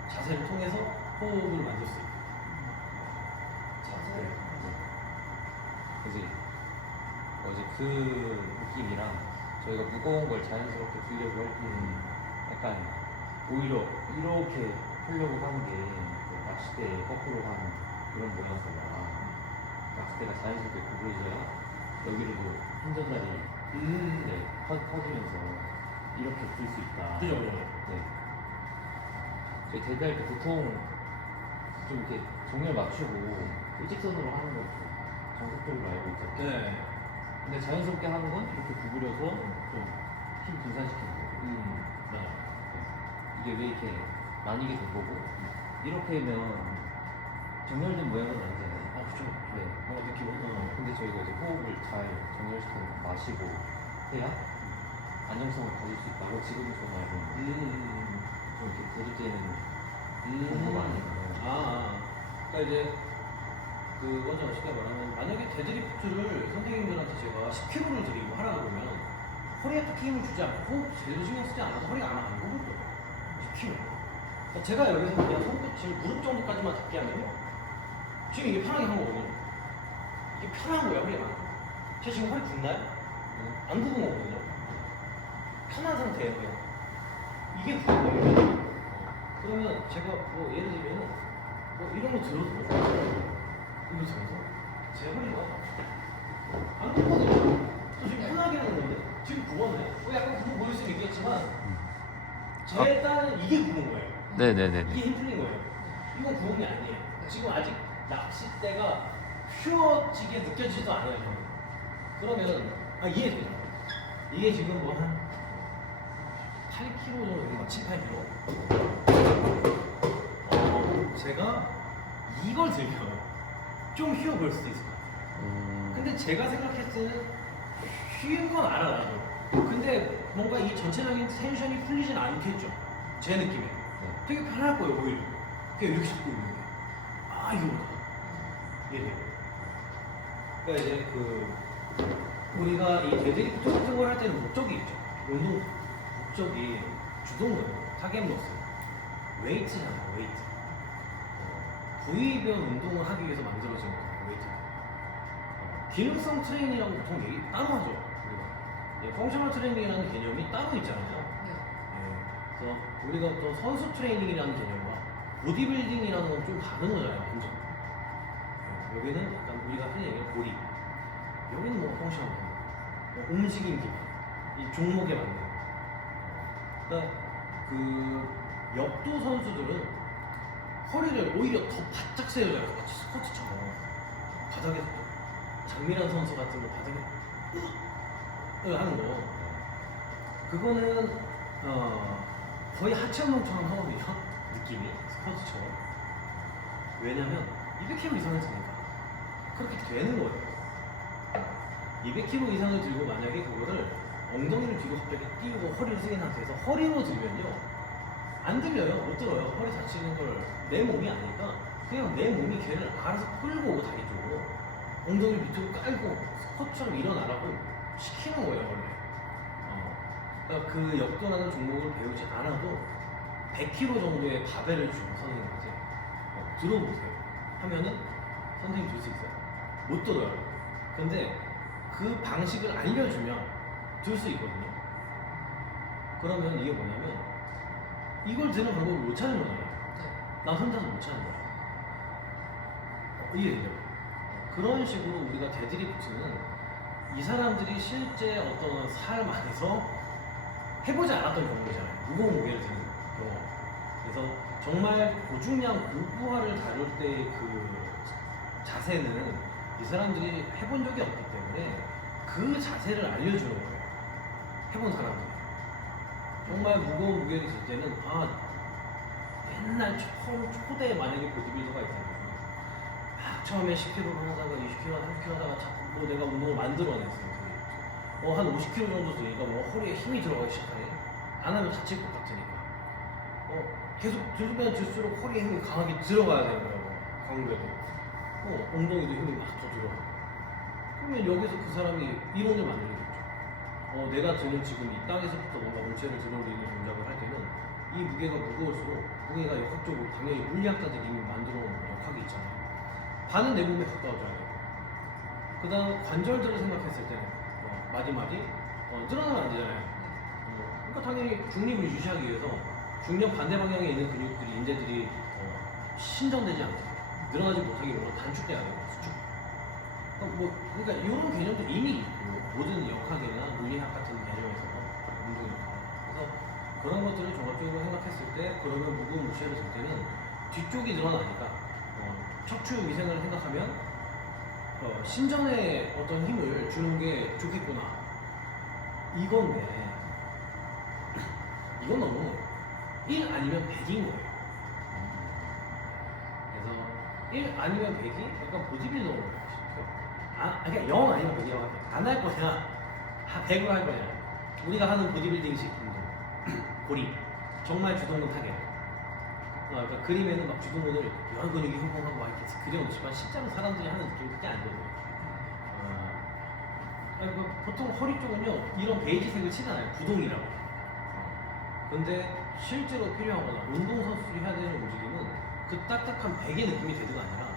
자세를 통해서 호흡을 만들 수 있고. 그지? 어제 그 느낌이랑 저희가 무거운 걸 자연스럽게 들려고 할 때는 약간 오히려 이렇게 하려고 하는 게 낚싯대 거꾸로 가는 그런 모양새가, 낚싯대가 자연스럽게 구부러져야 여기로도 힘전달이 퍼지면서 이렇게 풀 수 있다. 그죠? 네. 저희 대기할 때 보통 좀 이렇게 정렬 맞추고 일직선으로 하는 걸 정석적으로 알고 있잖아요. 네. 근데 자연스럽게 하는 건 이렇게 구부려서 좀 힘 분산시키는 거고. 맞아. 이게 왜 이렇게 나뉘게 된 거고, 이렇게면 정렬된 모양은 아니잖아요. 아 그죠. 네. 뭔가 느낌은. 근데 저희가 이제 호흡을 잘 정렬시켜 마시고 해야 안정성을 가질 수 있다고 지금은 저는 알고 있는데 좀 이렇게 대두되는 정보가 아니에요. 그러니까 이제 그거잖아 쉽게 말하면 만약에 데드리프트를 선생님들한테 제가 10kg를 드리고 하라 그러면 허리에 딱히 힘을 주지 않고 호흡 제대로 신경 쓰지 않아도 허리가 안 굽을 거예요. 10kg. 그러니까 제가 여기서 그냥 손끝을 무릎 정도까지만 닿게 하면요. 지금 이게 편하게 한 거거든요. 이게 편한 거야 허리가. 제가 지금 허리 굽나요? 안 굽은 거거든요. 편한 상태예요 그냥. 이게 굽은 거예요. 그러면 제가 뭐 예를 들면은 뭐 이런 거 들어도 이거 들어서 제 허리가 안 굽거든요. 또 지금 편하게 하는 건데 지금 굽었네. 약간 굽어 보일 수는 있겠지만 제 딴은 이게 굽은 거예요. 네네네. 이게 힘 풀린 거예요. 이건 굽은 게 아니에요. 지금 아직 낚싯대가 휘어지게 느껴지지도 않아요. 저는. 그러면 이해되죠? 이게 지금 뭐 한 8kg 정도 되는 거 7, 8kg. 제가 이걸 들면 좀 휘어 보일 수도 있을 것 같아요. 근데 제가 생각했을 때는 휘은 건 알아요. 근데 뭔가 이 전체적인 텐션이 풀리진 않겠죠. 제 느낌에. 되게 편할 거예요, 오히려. 그냥 이렇게 잡고 있는 게. 이거보다. 이해돼요? 그러니까 이제 우리가 이 데드리프트 같은 걸 할 때는 목적이 있죠. 운동 목적이 주동거예요. 타겟 머슬. 웨이트잖아요, 웨이트. 부위별 운동을 하기 위해서 만들어진 거예요, 웨이트. 기능성 트레이닝이라고 보통 얘기 따로 하죠. 우리가. 펑셔널 트레이닝이라는 개념이 따로 있잖아요. 그래서 우리가 어떤 선수 트레이닝이라는 개념과 보디빌딩이라는 건 좀 다른 거잖아요, 완전. 여기는 약간 우리가 흔히 얘기하는 보디. 여기는 뭐 펑셔널, 움직임 기반, 이 종목에 맞는. 그러니까 역도 선수들은 허리를 오히려 더 바짝 세워줘요. 마치 스쿼트처럼. 바닥에서 장미란 선수 같은 거 바닥에 하는 거. 그거는 거의 하체 운동처럼 하거든요. 느낌이 스쿼트처럼. 왜냐면 200kg 이상을 드니까 그렇게 되는 거예요. 200kg 이상을 들고 만약에 그거를 엉덩이를 뒤로 갑자기 띄우고 허리를 숙인 상태에서 허리로 들면요 안 들려요. 못 들어요. 허리 다치는 걸 내 몸이 아니까 그냥 내 몸이 걔를 알아서 끌고 오고 다리 쪽으로 엉덩이를 밑으로 깔고 스쿼트처럼 일어나라고 시키는 거예요 원래. 그러니까 그 역도라는 종목을 배우지 않아도 100kg 정도의 바벨을 주고 선생님한테 들어보세요 하면은 선생님 들 수 있어요? 못 들어요. 근데 그 방식을 알려주면 들 수 있거든요. 그러면 이게 뭐냐면 이걸 드는 방법을 못 찾는 거잖아요. 나 혼자서 못 찾는 거야. 이해돼요? 그런 식으로 우리가 데드리프트는 이 사람들이 실제 어떤 삶 안에서 해보지 않았던 경험이잖아요. 무거운 무게를 드는 경험. 그래서 정말 고중량 고부하를 다룰 때 그 자세는 이 사람들이 해본 적이 없기 때문에 그 자세를 알려주는 거예요. 해본 사람들이. 정말 무거운 무게를 들 때는 옛날 초대에 만약에 보디빌더가 있다면 막 처음에 10kg를 하다가 20kg, 30kg 하다가 자꾸 뭐 내가 운동을 만들어냈어요. 한 50kg 정도 되니까 뭐 허리에 힘이 들어가기 시작하네. 안 하면 다칠 것 같으니까. 계속 들면 들수록 허리에 힘이 강하게 들어가야 되는 거예요. 강도에도. 엉덩이도 힘이 막 더 들어가. 그러면 여기서 그 사람이 이론을 만들어줬죠. 내가 드는 지금 이 땅에서부터 뭔가 물체를 들어올리는 동작을 할 때는 이 무게가 무거울수록 무게가 역학적으로 당연히 물리학자들이 이미 만들어 놓은 역학이 있잖아요. 반은 내 몸에 가까워져야 돼요. 그 다음 관절들을 생각했을 때는 마디마디 늘어나면 안 되잖아요. 그러니까 당연히 중립을 유지하기 위해서 중력 반대 방향에 있는 근육들이 인대들이 신전되지 않게 늘어나지 못하게 단축돼야 돼요. 수축. 그러니까 이런 개념도 이미 있고 모든 역학이나 물리학 같은 개념에서 운동이 그래서 그런 것들을 종합적으로 생각했을 때 그러면 무거운 물체를 들 때는 뒤쪽이 늘어나니까 척추 위생을 생각하면 신전에 어떤 힘을 주는 게 좋겠구나. 이건데 이건 너무 1 아니면 100인 거예요. 1 아니면 100이 약간 보디빌더로 싶어요. 그러니까 0 아니면 100이라고 할게요. 안 할 거냐, 100으로 할 거냐. 우리가 하는 보디빌딩식 운동, 고리, 정말 주동근 타겟. 그러니까 그림에는 막 주동근을 여러 근육이 형성하고 막 이렇게 그려놓지만 실제로 사람들이 하는 느낌이 그게 아니거든요. 그러니까 보통 허리 쪽은요 이런 베이지색을 치잖아요. 부동이라고. 근데 실제로 필요하거나 운동선수들이 해야 되는 움직임은 그 딱딱한 베개 느낌이 되드가 아니라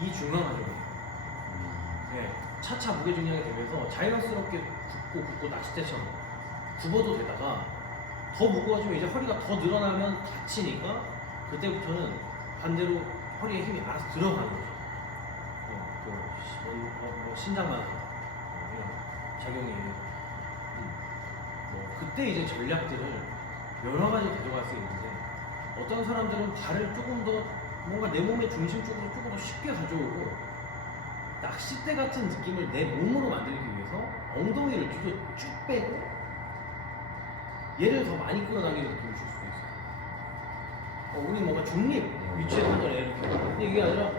이 중간 과정이에요. 네, 차차 무게 중량이 되면서 자연스럽게 굽고 낚싯대처럼 굽어도 되다가 더 무거워지면 이제 허리가 더 늘어나면 다치니까 그때부터는 반대로 허리에 힘이 알아서 들어가는 거죠. 신장만 이런 작용이 그때 이제 전략들을 여러 가지 가져갈 수 있는데 어떤 사람들은 발을 조금 더 뭔가 내 몸의 중심 쪽으로 조금 더 쉽게 가져오고 낚싯대 같은 느낌을 내 몸으로 만들기 위해서 엉덩이를 뒤로 쭉 빼고 얘를 더 많이 끌어당기는 느낌을 줄 수도 있어요. 우리 뭔가 중립 위치에 서잖아요 이렇게. 근데 이게 아니라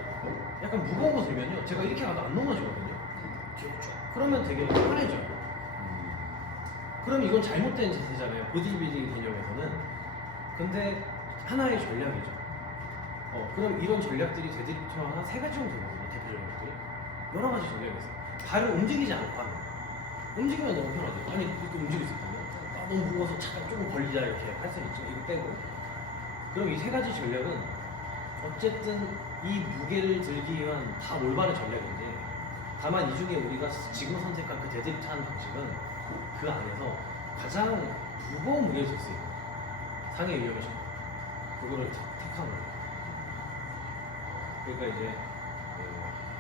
약간 무거운 거 들면요 제가 이렇게 가도 안 넘어지거든요. 뒤로 쭉. 그러면 되게 편해져요. 그럼 이건 잘못된 자세잖아요. 보디빌딩 개념에서는. 근데 하나의 전략이죠. 그럼 이런 전략들이 데드리프트랑 한 3가지 정도 되거든요. 대표적인 것들이. 여러 가지 전략이 있어요. 발을 움직이지 않고 하는 거. 움직이면 너무 편하죠. 아니 이렇게 움직일 수 있거든요. 너무 무거워서 잠깐 조금 벌리자 이렇게 할 수는 있죠. 이거 빼고. 그럼 이 3가지 전략은 어쨌든 이 무게를 들기 위한 다 올바른 전략인데 다만 이 중에 우리가 지금 선택한 그 데드리프트 하는 방식은 그 안에서 가장 무거운 무게를 들 수 있는 상해 유형의 전 그거를 택한 거예요. 그러니까 이제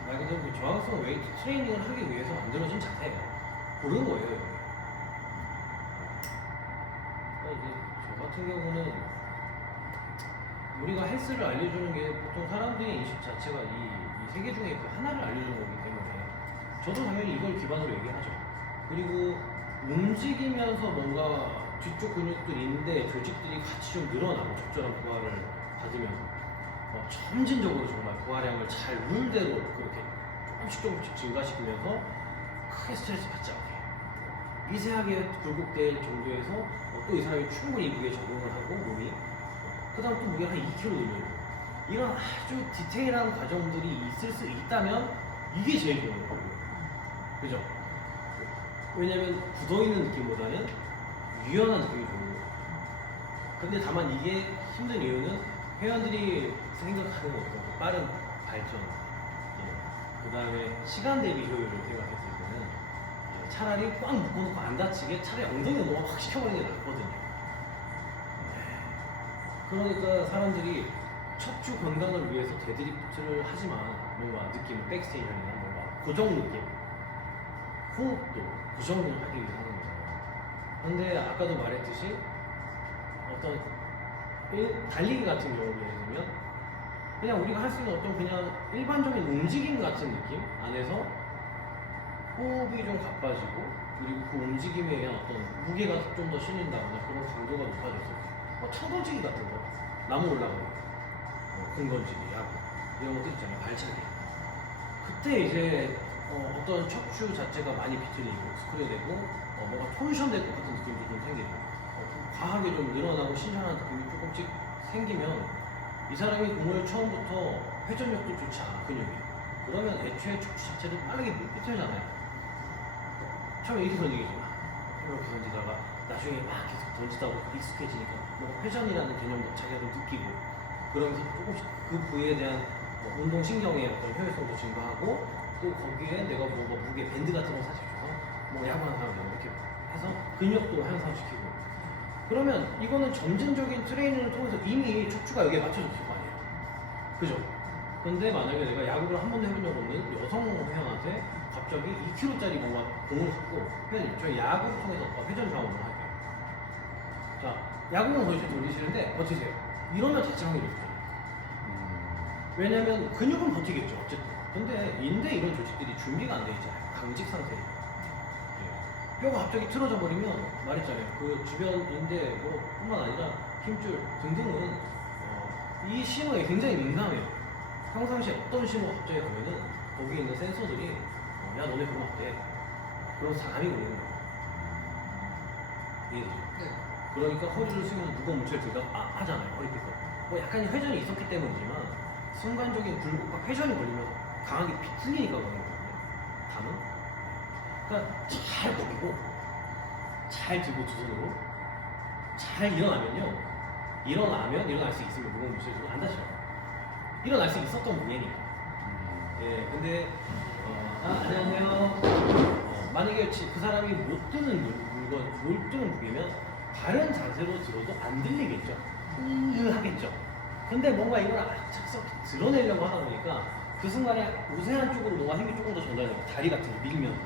말 그대로 저항성 웨이트 트레이닝을 하기 위해서 만들어진 자세예요. 그런 거예요. 그러니까 이제 저 같은 경우는 우리가 헬스를 알려주는 게 보통 사람들의 인식 자체가 이 세 개 중에 그 하나를 알려주는 거기 때문에 저도 당연히 이걸 기반으로 얘기하죠. 그리고 움직이면서 뭔가 뒤쪽 근육들인데 조직들이 같이 좀 늘어나고 적절한 부하를 받으면서 점진적으로 정말 부하량을 잘 룰대로 그렇게 조금씩 증가시키면서 크게 스트레스 받지 않게 미세하게 굴곡될 정도에서 또 이 사람이 충분히 무게에 적응을 하고 몸이 그 다음 또 무게가 한 2kg 늘려요. 이런 아주 디테일한 과정들이 있을 수 있다면 이게 제일 좋은 거예요. 그죠? 왜냐면 굳어있는 느낌보다는 유연한 느낌이 좋은 거예요. 근데 다만 이게 힘든 이유는 회원들이 생각하는 어떤 빠른 발전, 그 다음에 시간 대비 효율을 생각했을 때는 차라리 꽉 묶어놓고 안 다치게 차라리 엉덩이 운동을 확 시켜버리는 게 낫거든요. 그러니까 사람들이 척추 건강을 위해서 데드리프트를 하지만 뭔가 느낌은 백스테이션이나 뭔가 고정 느낌, 호흡도 고정을 하기 위해 하는 거잖아요. 근데 아까도 말했듯이 어떤 달리기 같은 경우를 예를 들면 그냥 우리가 할 수 있는 어떤 그냥 일반적인 움직임 같은 느낌 안에서 호흡이 좀 가빠지고 그리고 그 움직임에 의한 어떤 무게가 좀 더 실린다거나 그런 강도가 높아져서 차돌지기 같은 거 나무 올라가고 근건지기, 야구 이런 것들 있잖아요. 발차기 그때 이제 어떤 척추 자체가 많이 비틀리고 스크류되고 뭔가 토르션 될 것 같은 느낌도 좀 생기고 과하게 좀 늘어나고 신선한 느낌이 조금씩 생기면 이 사람이 공을 처음부터 회전력도 좋지 않아 근육이 그러면 애초에 척추 자체도 빠르게 삐뚤잖아요. 처음에 이렇게 던지겠죠. 이렇게 던지다가 나중에 막 계속 던지다 보면 익숙해지니까 뭔가 회전이라는 개념도 자기가 좀 느끼고 그러면서 조금씩 그 부위에 대한 운동 신경의 어떤 효율성도 증가하고 또 거기에 내가 뭐 무게 밴드 같은 거 사실 줘서 뭐 야구하는 사람들 이렇게 해서 근력도 향상시키고 그러면 이거는 점진적인 트레이닝을 통해서 이미 척추가 여기에 맞춰졌을 거 아니에요. 그죠? 근데 만약에 내가 야구를 한 번도 해본 적 없는 여성 회원한테 갑자기 2kg짜리 뭔가 공을 갖고 회원님 저희 야구를 통해서 회전 자원을 할게요. 자 야구는 거의 돌리시는데 버티세요. 이러면 자체 확률이 높잖아요. 왜냐면 근육은 버티겠죠 어쨌든. 근데 인대 이런 조직들이 준비가 안 돼 있잖아요. 강직 상태니까. 뼈가 갑자기 틀어져 버리면 말했잖아요. 그 주변 인대 뿐만 아니라 힘줄 등등은 이 신호에 굉장히 민감해요. 평상시에 어떤 신호가 갑자기 오면은 거기에 있는 센서들이 야 너네 그러면 안 돼. 그럼 사람이 걸리는 거야. 이해되죠? 네. 그러니까 허리를 숙이면서 무거운 물체를 들다 하잖아요. 허리 삐끗. 뭐 약간의 회전이 있었기 때문이지만 순간적인 굴곡과 회전이 걸리면 강하게 비틀리니까 그런 거거든요. 담은. 그러니까 잘 먹이고 잘 들고 두 손으로 잘 일어나면요. 일어날 수 있으면 무거운 물체를 들고 안 다쳐요. 일어날 수 있었던 무게니까. 예, 근데 안녕하세요. 만약에 그 사람이 못 드는 물건, 못 드는 무게면 바른 자세로 들어도 안 들리겠죠. 하겠죠. 근데 뭔가 이걸 착석 드러내려고 하다 보니까 그 순간에 우세한 쪽으로 뭔가 힘이 조금 더 전달돼요. 다리 같은 게 밀면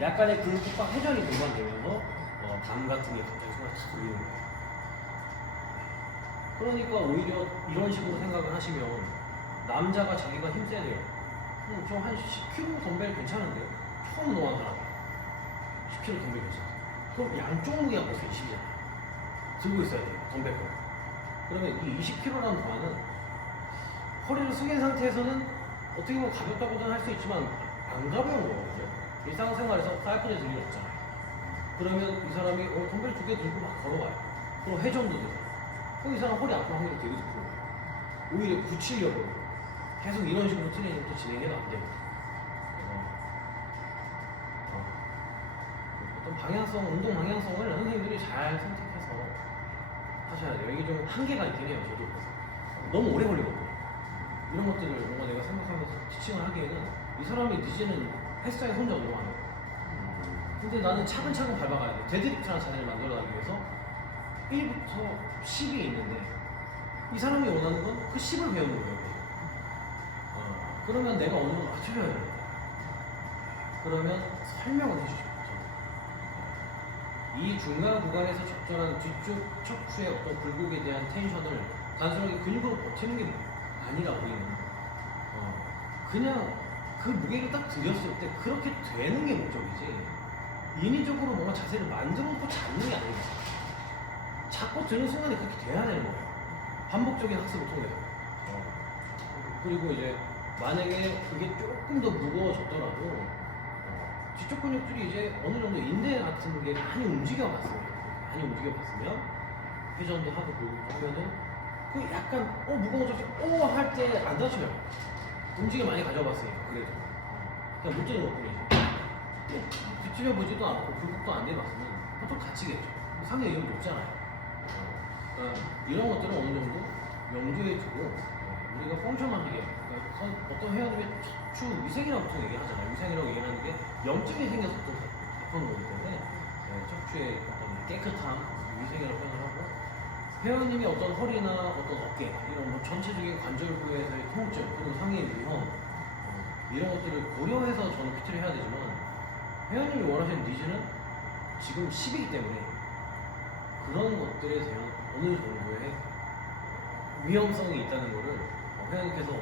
약간의 굴곡과 회전이 동반되면서 담 같은 게 갑자기 손을 탁 돌리는 거예요. 그러니까 오히려 이런 식으로 생각을 하시면 남자가 자기가 힘써야 돼요. 저 한 10kg 덤벨 괜찮은데요? 처음 놓은 사람 10kg 덤벨 괜찮아. 그럼 양쪽 무게가 벌써 20이잖아요. 들고 있어야 돼요. 덤벨 거. 그러면 이 20kg라는 바는 허리를 숙인 상태에서는 어떻게 보면 가볍다고는 할 수 있지만 안 가벼운 거거든요. 일상생활에서 사이클에 들 일 없잖아요. 그러면 이 사람이 덤벨 2개 들고 막 걸어봐요. 그럼 회전도 되죠. 그럼 이 사람 허리 아플 확률이 되게 높은 거예요. 오히려 굳히려고 계속 이런 식으로 트레이닝부터 진행해도 안 됩니다. 어떤 방향성, 운동 방향성을 선생님들이 잘 선택해서 하셔야 돼요. 이게 좀 한계가 있긴 해요. 저도 그래서 너무 오래 걸리거든요. 이런 것들을 뭔가 내가 생각하면서 티칭을 하기에는 이 사람이 니즈는 헬스장에 혼자 운동하는 거예요. 근데 나는 차근차근 밟아가야 돼. 데드리프트라는 자세를 만들어가기 위해서 1부터 10이 있는데 이 사람이 원하는 건 그 10을 배우는 거예요. 그러면 내가 어느 정도 맞춰줘야 돼요. 그러면 설명을 해주죠. 이 중간 구간에서 적절한 뒤쪽 척추의 어떤 굴곡에 대한 텐션을 단순하게 근육으로 버티는 게 아니라 우리는 그냥 그 무게를 딱 들였을 때 그렇게 되는 게 목적이지 인위적으로 뭔가 자세를 만들어 놓고 잡는 게 아닙니다. 잡고 드는 순간에 그렇게 돼야 되는 거예요. 반복적인 학습을 통해서. 그리고 이제 만약에 그게 조금 더 무거워졌더라도 뒤쪽 근육들이 이제 어느 정도 인대 같은 게 많이 움직여봤으면 회전도 하고 하면은 그 약간 무거워졌지 할 때 안 다쳐요. 움직임 많이 가져봤으니까 그래도 그냥 못 드는 것뿐이지. 뒤집어 보지도 않고 굴곡도 안 돼봤으면 보통 갇히겠죠. 상대 위험이 높잖아요. 그러니까 이런 것들은 어느 정도 염두에 두고 우리가 펑셔널하게 그러니까 어떤 회원님의 척추 위생이라고 보통 얘기하잖아요. 위생이라고 얘기하는 게 염증이 생겨서 보통 아픈 거기 때문에 척추의 어떤 깨끗함, 위생이라고 표현을 하고 회원님이 어떤 허리나 어떤 어깨 이런 뭐 전체적인 관절부에서의 통증 또는 상해 위험 이런 것들을 고려해서 저는 PT를 해야 되지만 회원님이 원하시는 니즈는 지금 10이기 때문에 그런 것들에 대한 어느 정도의 위험성이 있다는 거를 회원님께서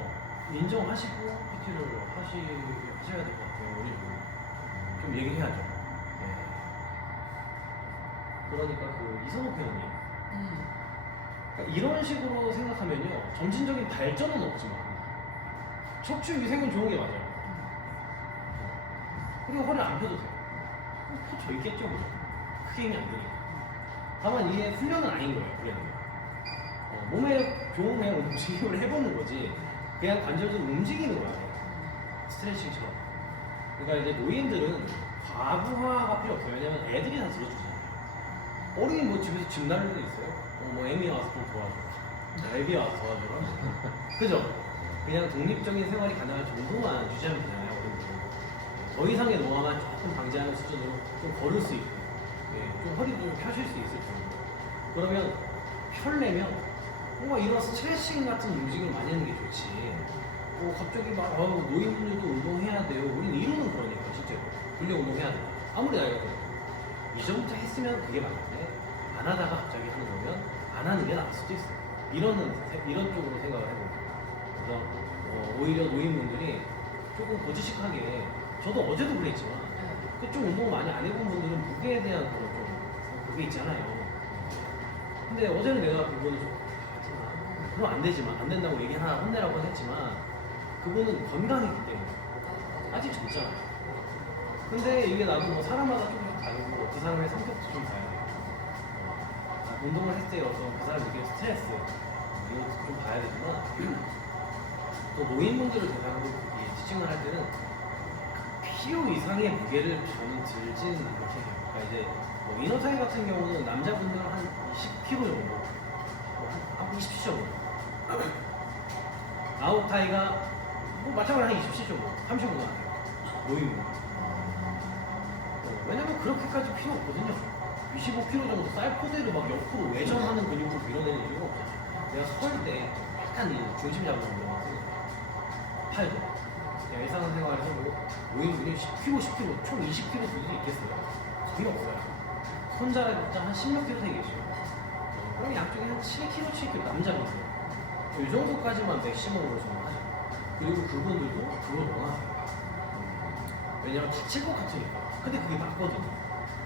인정하시고 PT를 하셔야 될 것 같아요. 우리 좀 얘기를 해야죠. 네. 그러니까 그 이성욱 회원님 그러니까 이런 식으로 생각하면요 점진적인 발전은 없지만 척추 위생은 좋은 게 맞아요. 그리고 허리를 안 펴도 돼요. 펴져 있겠죠, 그죠? 크게 힘이 안 드니까. 다만 이게 훈련은 아닌 거예요, 훈련은. 몸에 좋으면 움직임을 해보는 거지. 그냥 관절들 움직이는 거야. 스트레칭처럼. 그러니까 이제 노인들은 과부하가 필요 없어요. 왜냐면 애들이 다 들어주잖아요. 어린이 뭐 집에서 집 나를 때도 있어요. 뭐 애미 와서 좀 도와줘. 애비 와서 도와줘라. 그죠? 그냥 독립적인 생활이 가능한 정도만 유지하면 되잖아요. 더 이상의 노화만 조금 방지하는 수준으로 좀 걸을 수 있고, 좀 허리도 좀 펴실 수 있을 정도. 그러면 펴려면 뭔가 이런 스트레칭 같은 움직임을 많이 하는 게 좋지. 갑자기 막 노인분들도 운동해야 돼요. 우리는 이루는 그러니까 실제로 근력 운동해야 돼. 아무리 나이가 들어도 이전부터 했으면 그게 맞는데 안 하다가 갑자기 하는 거면 안 하는 게 나을 수도 있어요. 이런 쪽으로 생각을 해보고 그래서 오히려 노인분들이 조금 거지식하게 저도 어제도 그랬지만 그쪽 운동 많이 안 해본 분들은 무게에 대한 그런 좀 그게 있잖아요. 근데 어제는 내가 그거는 좀 그럼 안 되지만 안 된다고 얘기하나 혼내라고 했지만 그거는 건강이기 때문에 아직 젊잖아요. 근데 이게 나도 뭐 사람마다 조금씩 다르고 그 사람의 성격도 좀 봐야 돼요. 운동을 했을 때 어떤 그 사람이 느끼는 스트레스 이런 것도 좀 봐야 되지만 또 노인분들을 대상으로 이 지칭을 할 때는 필요 이상의 무게를 저는 들지는 않게 해요. 그러니까 이제 뭐 이너타이 같은 경우는 남자분들은 한 20kg 정도, 한 20cc 정도. 아웃타이가 뭐 마찬가지로 한 20cc 정도, 30 정도 안 돼요. 노인분. 왜냐면 그렇게까지 필요 없거든요. 25kg 정도 쌀포대로 막 옆으로 외전하는 근육으로 밀어내는 이유가 없잖아요. 내가 설 때 약간 이 중심 잡는 운동을 쓰거든요. 팔도. 제가 일상생활에서 뭐 노인분이 10kg, 10kg, 총 20kg 들도 있겠어요? 거의 없어요. 손자라봤자 한 10몇 kg 되게 계셔요. 그럼 양쪽에 한 7kg, 7kg 남자분들. 이 정도까지만 맥시멈으로 저는 하죠. 그리고 그분들도 그걸 원하세요. 왜냐면 다칠 것 같으니까. 근데 그게 맞거든요.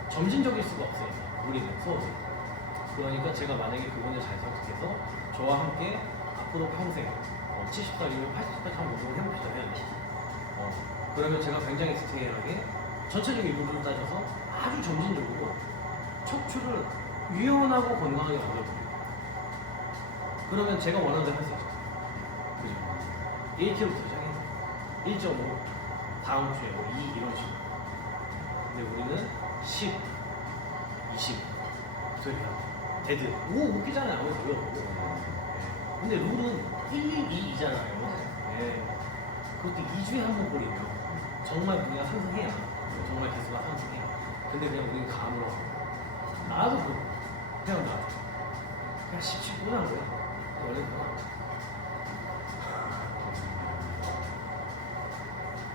점진적일 수가 없으니까 우리는 수업이. 그러니까 제가 만약에 그분을 잘 설득해서 저와 함께 앞으로 평생 70살이면 80살까지 한번 운동을 해봅시다 해야 돼요. 그러면 제가 굉장히 디테일하게 전체적인 부분을 따져서 아주 점진적으로 척추를 유연하고 건강하게 만들어드려요. 그러면 제가 원하는 대로 할 수 있죠. 그죠? 1kg부터 시작해서 1.5 다음 주에 뭐 2 이런 식으로. 근데 우리는 10, 20 그렇게 하고 데드 오 웃기잖아요. 아무리 들려도. 근데 룰은 1, 2, 2잖아요. 네. 그것도 2주에 한 번 버리면 정말 우리가 상승해야 정말 개수가 상승해. 근데 그냥 우리는 감으로 나도 그렇고 그냥 나도 그냥 씩씩구나 거야. 원래 그렇구나.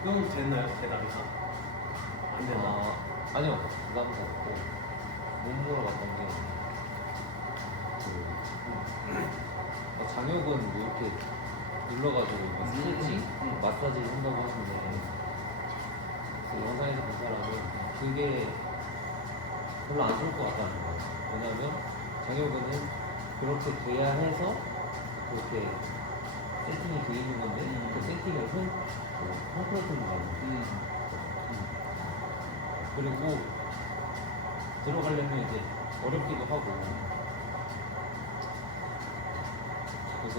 그럼 됐나요? 대답이 다? 안 됐나? 아니요. 부담도 없고 못 물어봤던 게 장혁은 뭐 이렇게 눌러가지고 막 스트레칭, 마사지를 한다고 하는데 그 영상에서 본 사람은 그게 별로 안 좋을 것 같다는 거예요. 왜냐하면 장혁은 그렇게 돼야 해서 그렇게 세팅이 돼 있는 건데 그 세팅을 헝클어트는 거예요. 그리고 들어가려면 이제 어렵기도 하고 그래서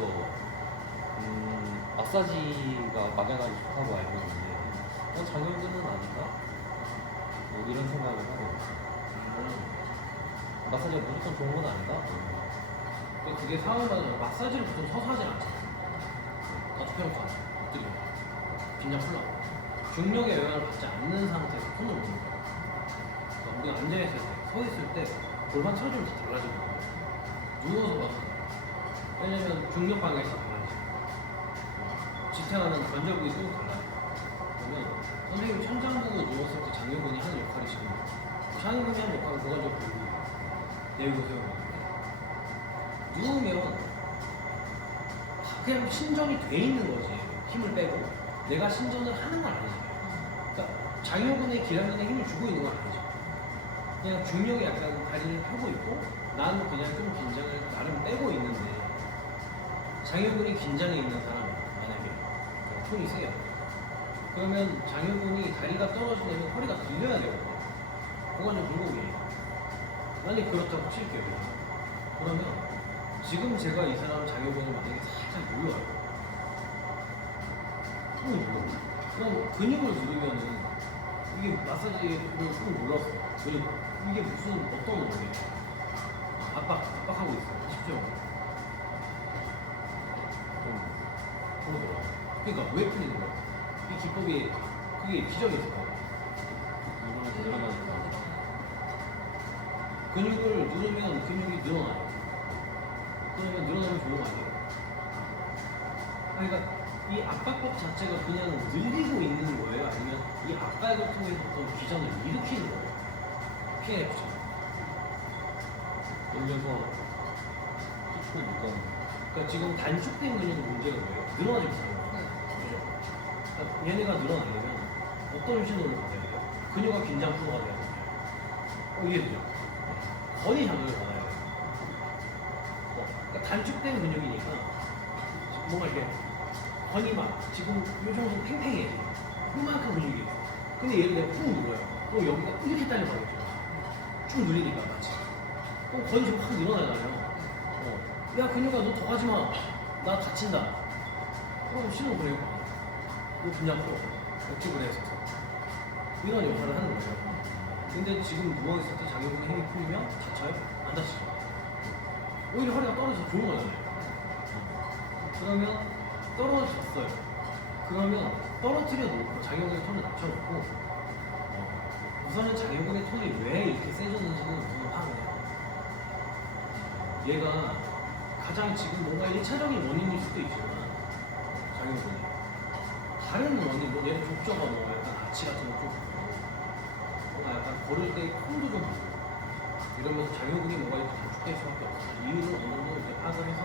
마사지가 막연하게 좋다고 알고 있는데 장혁은 아닌가? 뭐 이런 생각을 하고 마사지가 무조건 좋은 건 아니다? 그게 사람마다 마사지를 보통 서서 하진 않잖아요. 다 투표놓고 하죠. 엎드리고 긴장 풀라고. 중력의 영향을 받지 않는 상태에서 손을 놓는 거예요. 그러니까 우리가 앉아있을 때, 서 있을 때 골반 틀어주면 다 달라지거든요. 누워서 봐도 왜냐면 중력 방향이 다 달라지죠. 지탱하는 관절 부위도 달라요. 그러면 선생님이 천장 보고 누웠을 때 장요근이 하는 역할이 지금 장요근이 하는 역할은 고관절 부위 내리고 세우는 거예요. 누우면 그냥 신전이 돼 있는 거지. 힘을 빼고 내가 신전을 하는 건 아니잖아요. 그러니까 장요근의 기량근에 힘을 주고 있는 건 아니죠. 그냥 중력이 약간 다리를 펴고 있고 나는 그냥 좀 긴장을 나름 빼고 있는데 장요근이 긴장해 있는 사람 만약에 톤이 세요. 그러면 장요근이 다리가 떨어지려면 허리가 들려야 되거든요. 고관절 굴곡이에요. 만약에 그렇다고 칠게요. 그러면 지금 제가 이 사람 장요근을 만약에 살짝 눌러요. 그럼 근육을 누르면은 이게 마사지를 좀 눌렀어. 근육 이게 무슨 어떤 원리예요? 압박하고 있어요. 쉽죠? 풀어줘요. 그러니까 왜 풀리는 거야? 이 기법이 그게 기적이 있어요. 이거는 늘어나니까 근육을 누르면 근육이 늘어나요. 그러면 늘어나면 좋은 거 아니에요? 그러니까 이 압박법 자체가 그냥 늘리고 있는 거예요? 아니면 이 압박을 통해서 어떤 기전을 일으키는 거예요? PNF처럼. 올려서 쭉 묶어. 그러니까 지금 단축된 근육의 문제가 뭐예요? 늘어나지 못하는 거예요. 그죠? 그러니까 얘네가 늘어나려면 어떤 신호를 받아야 돼요? 근육과 긴장 프로가 돼야 돼요. 이해되죠? 어디 자극을 받아야 돼요? 그러니까 단축된 근육이니까 뭔가 이렇게 건이 막 지금 요 정도 팽팽해. 요만큼 근육이 있어. 근데 얘를 내가 꾹 눌러요. 그럼 여기가 이렇게 딸려가겠죠. 쭉 눌리니까 같이. 그럼 건이 좀 확 늘어나잖아요. 야 근육아 너 더 가지 마. 나 다친다. 그럼 신호 보내고 요 그냥 풀어. 억지로 해서 이런 역할을 하는 거예요. 근데 지금 누워있을 때 장요근의 힘이 풀리면 다쳐요? 안 다치죠. 오히려 허리가 떨어져서 좋은 거잖아요. 그러면 떨어졌어요. 그러면 떨어뜨려 놓고 장요근의 톤을 낮춰놓고 우선은 장요근의 톤이 왜 이렇게 세졌는지는 우선 파악을 해요. 얘가 가장 지금 뭔가 1차적인 원인일 수도 있지만 장요근이 다른 원인, 뭐 얘를 족저가 뭐 약간 아치 같은 거 좀 뭔가 약간 걸을 때 콩도 좀 보고 이러면서 장요근이 뭔가 이렇게 단축될 수밖에 없어. 이유를 어느 정도 이렇게 파악을 해서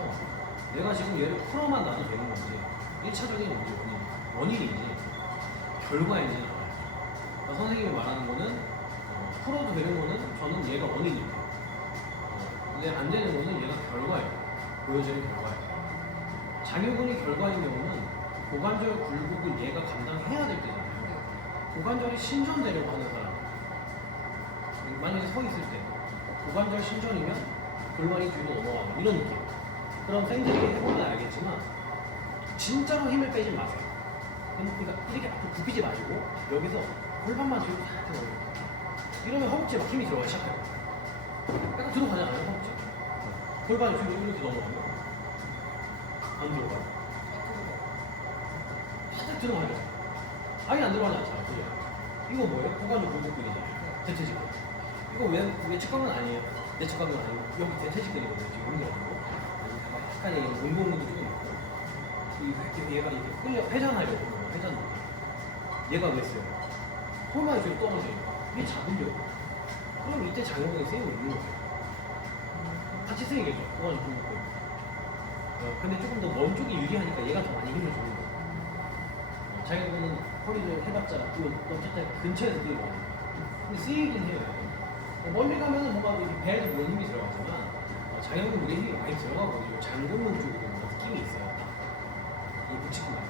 내가 지금 얘를 풀어만 놔도 되는 건지 1차적인 원인인지 결과인지는 알아요. 그러니까 선생님이 말하는 거는 풀어도 되는 거는 저는 얘가 원인이고 근데 안 되는 거는 얘가 결과예요. 보여지는 결과예요. 장요근이 결과인 경우는 고관절 굴곡을 얘가 감당해야 될 때잖아요. 고관절이 신전되려고 하는 사람 만약에 서 있을 때 고관절 신전이면 골반이 뒤로 넘어가고 이런 느낌. 그럼 샌들이 해보면 알겠지만 진짜로 힘을 빼지 마세요. 그러니까 이렇게 앞으로 굽히지 마시고 여기서 골반만 뒤로 탁 들어가요. 이러면 허벅지에 막 힘이 들어가기 시작해요. 약간 들어가잖아요, 허벅지. 골반이 뒤로 이렇게 넘어가면 안 들어가요. 살짝 들어가죠. 아예 안 들어가지 않잖아요. 그죠? 이거 뭐예요? 고관절 굴곡근이잖아요. 대퇴직근. 이거 왜 측강은 아니에요? 내측강은 아니고 여기 대퇴직근이거든요. 지금 힘들어가지고 약간의 운동근도 조금 있고 얘가 이렇게 끌려 회전하려고 회전 얘가 왜 써요? 골반이 뒤로 떨어지니까 이게 잡으려고. 그럼 이때 장요근이 쓰이고 있는 거예요. 같이 쓰이겠죠. 고관절 굴곡근. 근데 조금 더 먼 쪽이 유리하니까 얘가 더 많이 힘을 주는 거예요. 장요근은 허리를 해봤자 어쨌든 근처에서 끌고 가요. 근데 쓰이긴 해요. 멀리 가면은 뭔가 배에도 물론 힘이 들어가지만 장요근 무게 힘이 많이 들어가거든요. 장근근 쪽으로 뭔가 느낌이 있어요. 이 붙이고 나요.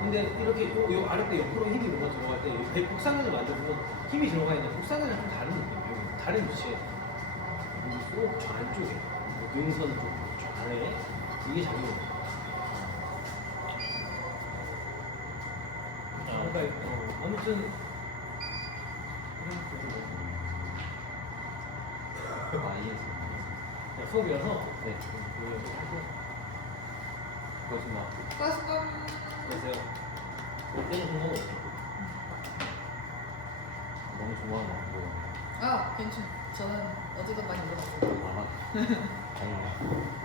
근데 이렇게 요 아랫배 옆으로 힘이 뭔가 들어갈 때 배 복상근을 만져보면 힘이 들어가 있는데 복상근은 좀 다른 느낌이에요. 다른 위치에 쏙 저 안쪽에 능선 쪽 안에 이게 장요근. 그러니까 아무튼 수업이어서 네. 고맙습니다. 수고하셨습니다. 그러세요. 때는 공부 너무 좋아하고 아, 괜찮. 저는 어제도 많이 물어봤어요. 다행이네요.